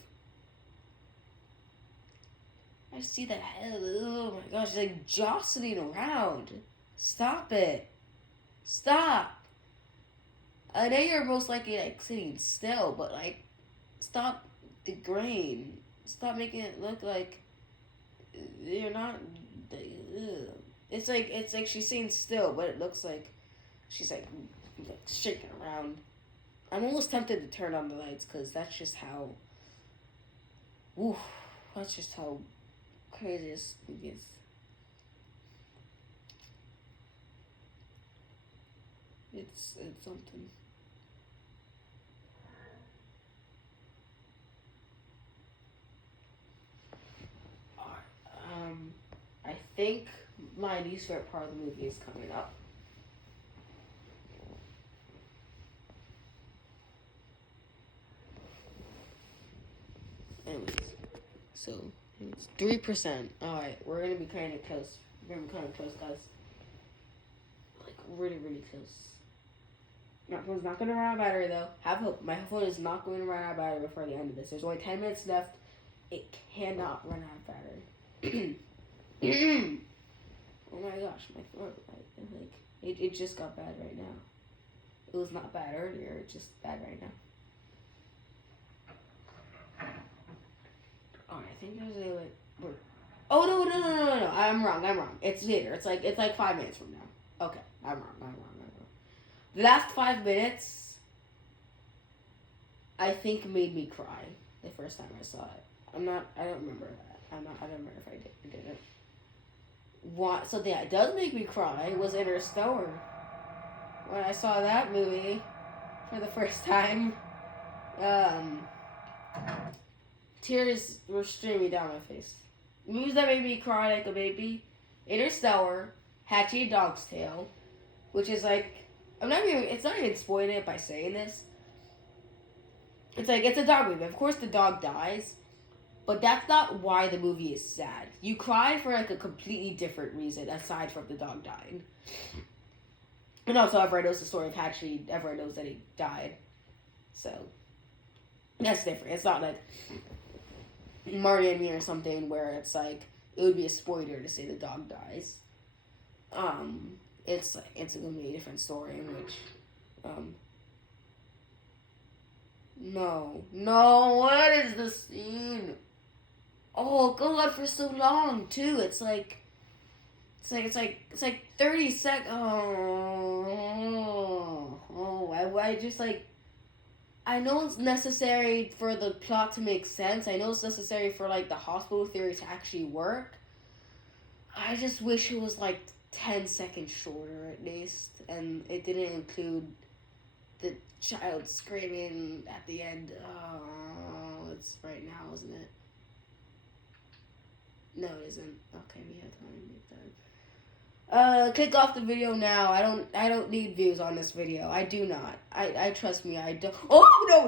I see that head. Oh my gosh, it's jostling around. Stop it. Stop. I know you're most likely sitting still, but stop the grain. Stop making it look like you're not It's like she's sitting still, but it looks like she's like shaking around. I'm almost tempted to turn on the lights because that's just how. Oof, that's just how crazy this movie is. It's something. I think my least favorite part of the movie is coming up. Anyways, so it's 3%. All right, we're gonna be kind of close. We're gonna be kind of close, guys. Like really, really close. My phone's not gonna run out of battery though. Have hope. My phone is not going to run out of battery before the end of this. There's only 10 minutes left. It cannot run out of battery. Oh my gosh, my throat. It just got bad right now. It was not bad earlier. It's just bad right now. Oh, I think there's a like. Oh no! I'm wrong. It's later. It's like 5 minutes from now. Okay, I'm wrong. The last 5 minutes, I think made me cry the first time I saw it. I don't remember that. I don't remember if I did or didn't. What? Something that does make me cry was Interstellar. When I saw that movie for the first time, tears were streaming down my face. Movies that made me cry like a baby: Interstellar, Hatchie a Dog's Tale, which is like, it's not even spoiling it by saying this. It's like, it's a dog movie. Of course the dog dies, but that's not why the movie is sad. You cry for like a completely different reason aside from the dog dying. And also everyone knows the story of Hatchie. Everyone knows that he died. So, that's different. It's not like Marty and Me or something where it's like, it would be a spoiler to say the dog dies. It's a completely different story in which, no, what is the scene? Oh God, for so long too. It's like 30 seconds. I just like, I know it's necessary for the plot to make sense. I know it's necessary for like the hospital theory to actually work. I just wish it was like 10 seconds shorter at least, and it didn't include the child screaming at the end. Oh, it's right now, isn't it? No, it isn't. Okay, we have time. Click off the video now. I don't need views on this video. I do not. I trust me. I don't. Oh no!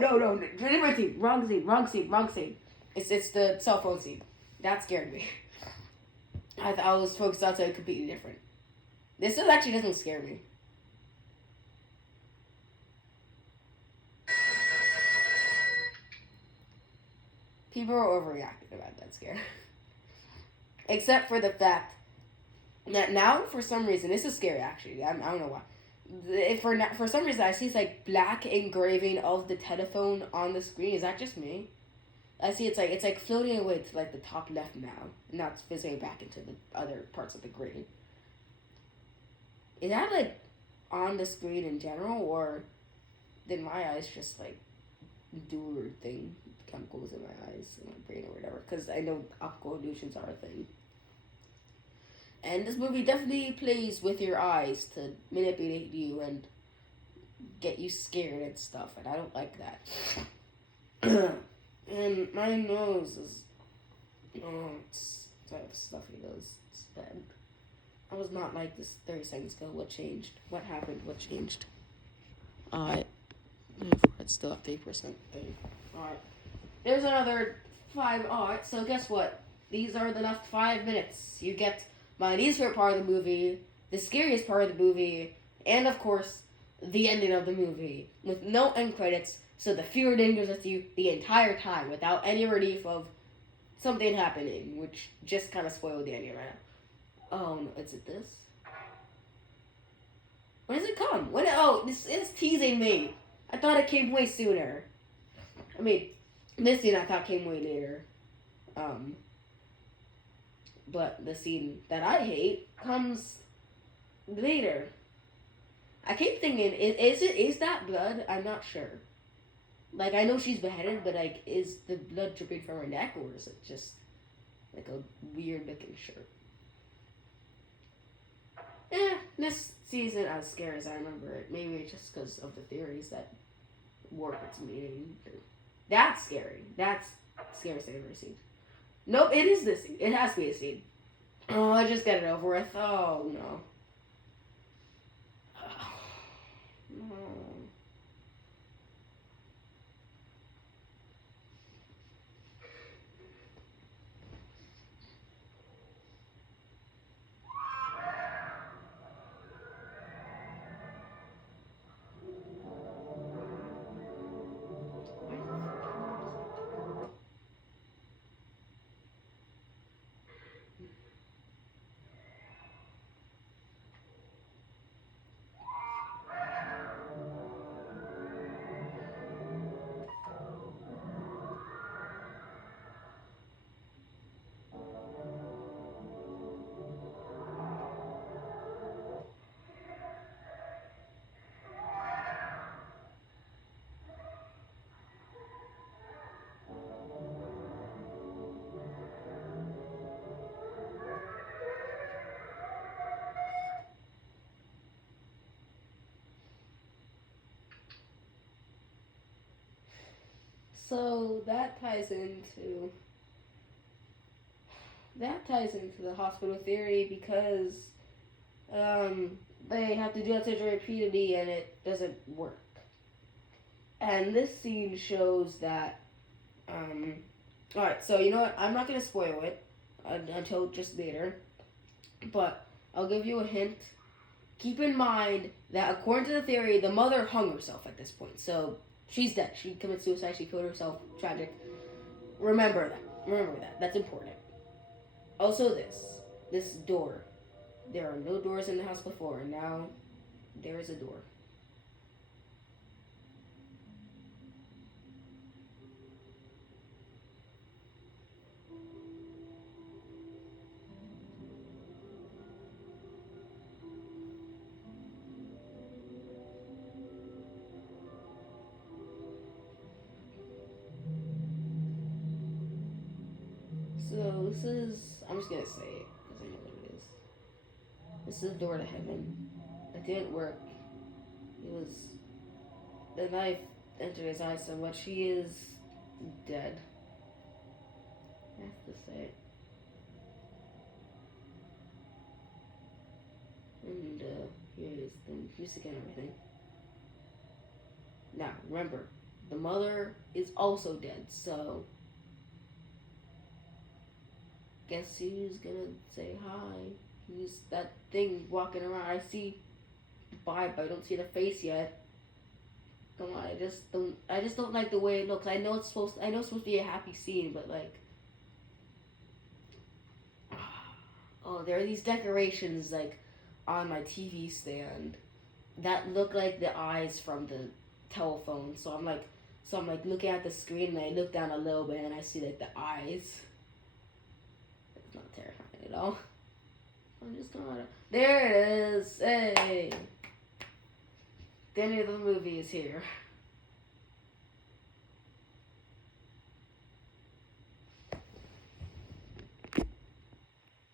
Different scene. Wrong scene. It's the cell phone scene. That scared me. I was focused on something completely different. This actually doesn't scare me. People are overreacting about that scare. Except for the fact that now, for some reason, this is scary actually. I don't know why. For some reason, I see this like black engraving of the telephone on the screen. Is that just me? I see it's like floating away to like the top left now, and now it's fizzing back into the other parts of the grid. Is that like on the screen in general, or did my eyes just like do a weird thing? Chemicals in my eyes, in my brain, or whatever. Because I know optical illusions are a thing. And this movie definitely plays with your eyes to manipulate you and get you scared and stuff, and I don't like that. And my nose is, it's stuffy nose. It's bad. I was not like this 30 seconds ago. What changed? What happened? What changed? Alright. It's still at 3%. Alright. There's another 5. Alright, so guess what? These are the last 5 minutes. You get my least favorite part of the movie, the scariest part of the movie, and of course, the ending of the movie. With no end credits, so the fear lingers with you the entire time without any relief of something happening, which just kind of spoiled the ending right now. Oh, no, is it this? When does it come? This is teasing me. I thought it came way sooner. I mean, this scene I thought came way later. But the scene that I hate comes later. I keep thinking, is that blood? I'm not sure. Like, I know she's beheaded, but like, is the blood dripping from her neck, or is it just like a weird looking shirt? This season as scary as I remember it. Maybe just because of the theories that warp its meaning. That's scary. That's scariest I've ever seen. Nope, it is this scene. It has to be a scene. Oh, I just get it over with. Oh no. No. So that ties into the hospital theory because um, they have to do that surgery repeatedly and it doesn't work. And this scene shows that. All right, so you know what? I'm not gonna spoil it until just later, but I'll give you a hint. Keep in mind that according to the theory, the mother hung herself at this point, so she's dead. She committed suicide. She killed herself. Tragic. Remember that. Remember that. That's important. Also, this door. There are no doors in the house before, and now there is a door. So this is. I'm just gonna say it because I know what it is. This is the door to heaven. It didn't work. It was the knife entered his eye so much. He is dead. I have to say it. And here is the music and everything. Now, remember, the mother is also dead, so guess who's gonna say hi? Who's that thing walking around? I see Bye, but I don't see the face yet. Come on, I just don't like the way it looks. I know it's supposed to be a happy scene, but like oh, there are these decorations like on my TV stand that look like the eyes from the telephone. So I'm like looking at the screen and I look down a little bit and I see like the eyes. It's not terrifying at all. I'm just gonna. There it is. Hey, the end of the movie is here.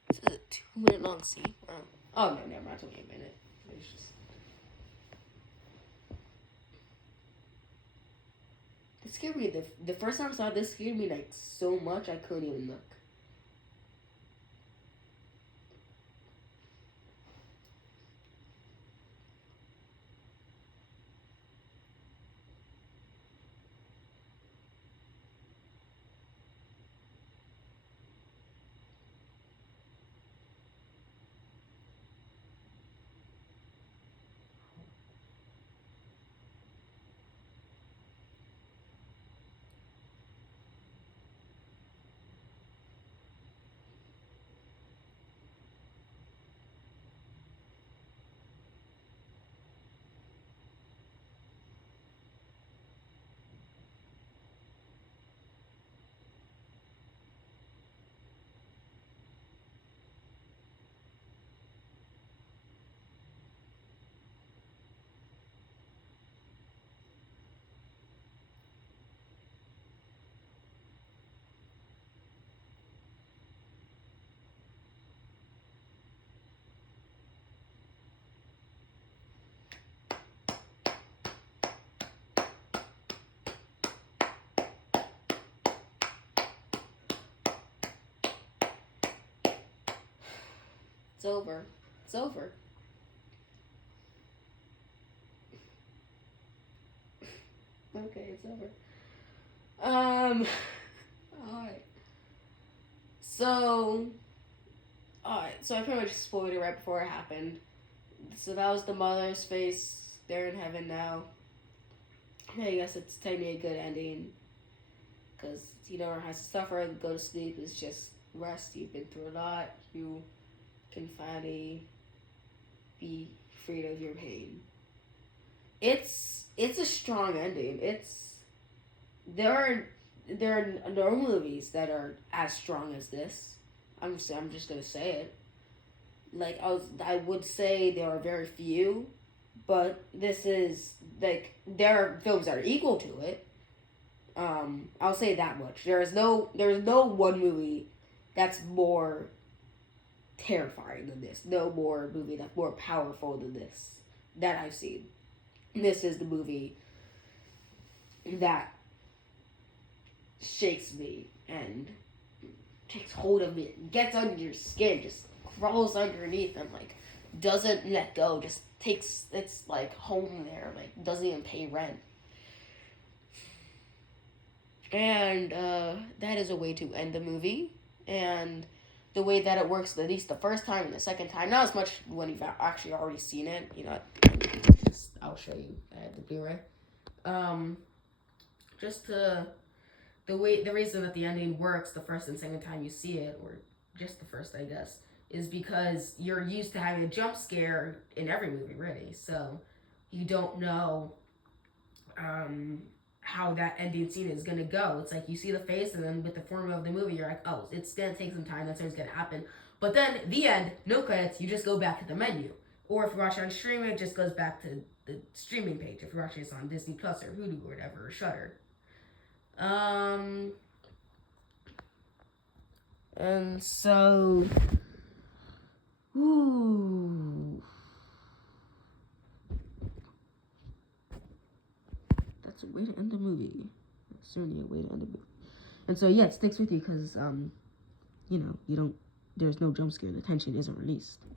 This is a 2 minute long scene. Oh no, never mind. It's only a minute. It's just. It scared me. The first time I saw this scared me like so much I couldn't even look. over. It's over. Okay, it's over. Alright. So, alright. So I pretty much spoiled it right before it happened. So that was the mother's face. They're in heaven now. I guess it's technically a good ending. Because you don't have to suffer, go to sleep. It's just rest. You've been through a lot. You can finally be freed of your pain. It's a strong ending. There are no movies that are as strong as this. I'm just gonna say it. Like I would say there are very few, but this is like there are films that are equal to it. I'll say that much. There's no one movie that's more terrifying than this. No more movie that's more powerful than this that I've seen. This is the movie that shakes me and takes hold of me, gets under your skin, just crawls underneath and like doesn't let go, just takes its like home there, like doesn't even pay rent. And that is a way to end the movie. And the way that it works, at least the first time and the second time, not as much when you've actually already seen it. You know, I'll show you the Blu-ray. Just to the reason that the ending works the first and second time you see it, or just the first, I guess, is because you're used to having a jump scare in every movie, really. So you don't know how that ending scene is gonna go. It's like you see the face, and then with the formula of the movie, you're like, oh, it's gonna take some time. That's what's gonna happen. But then the end, no credits. You just go back to the menu. Or if you're watching on streaming, it just goes back to the streaming page. If you're watching this on Disney Plus or Hulu or whatever, or Shudder. And so, ooh, that's a way to end the movie. That's certainly a way to end the movie. And so, yeah, it sticks with you because, you know, there's no jump scare. The tension isn't released.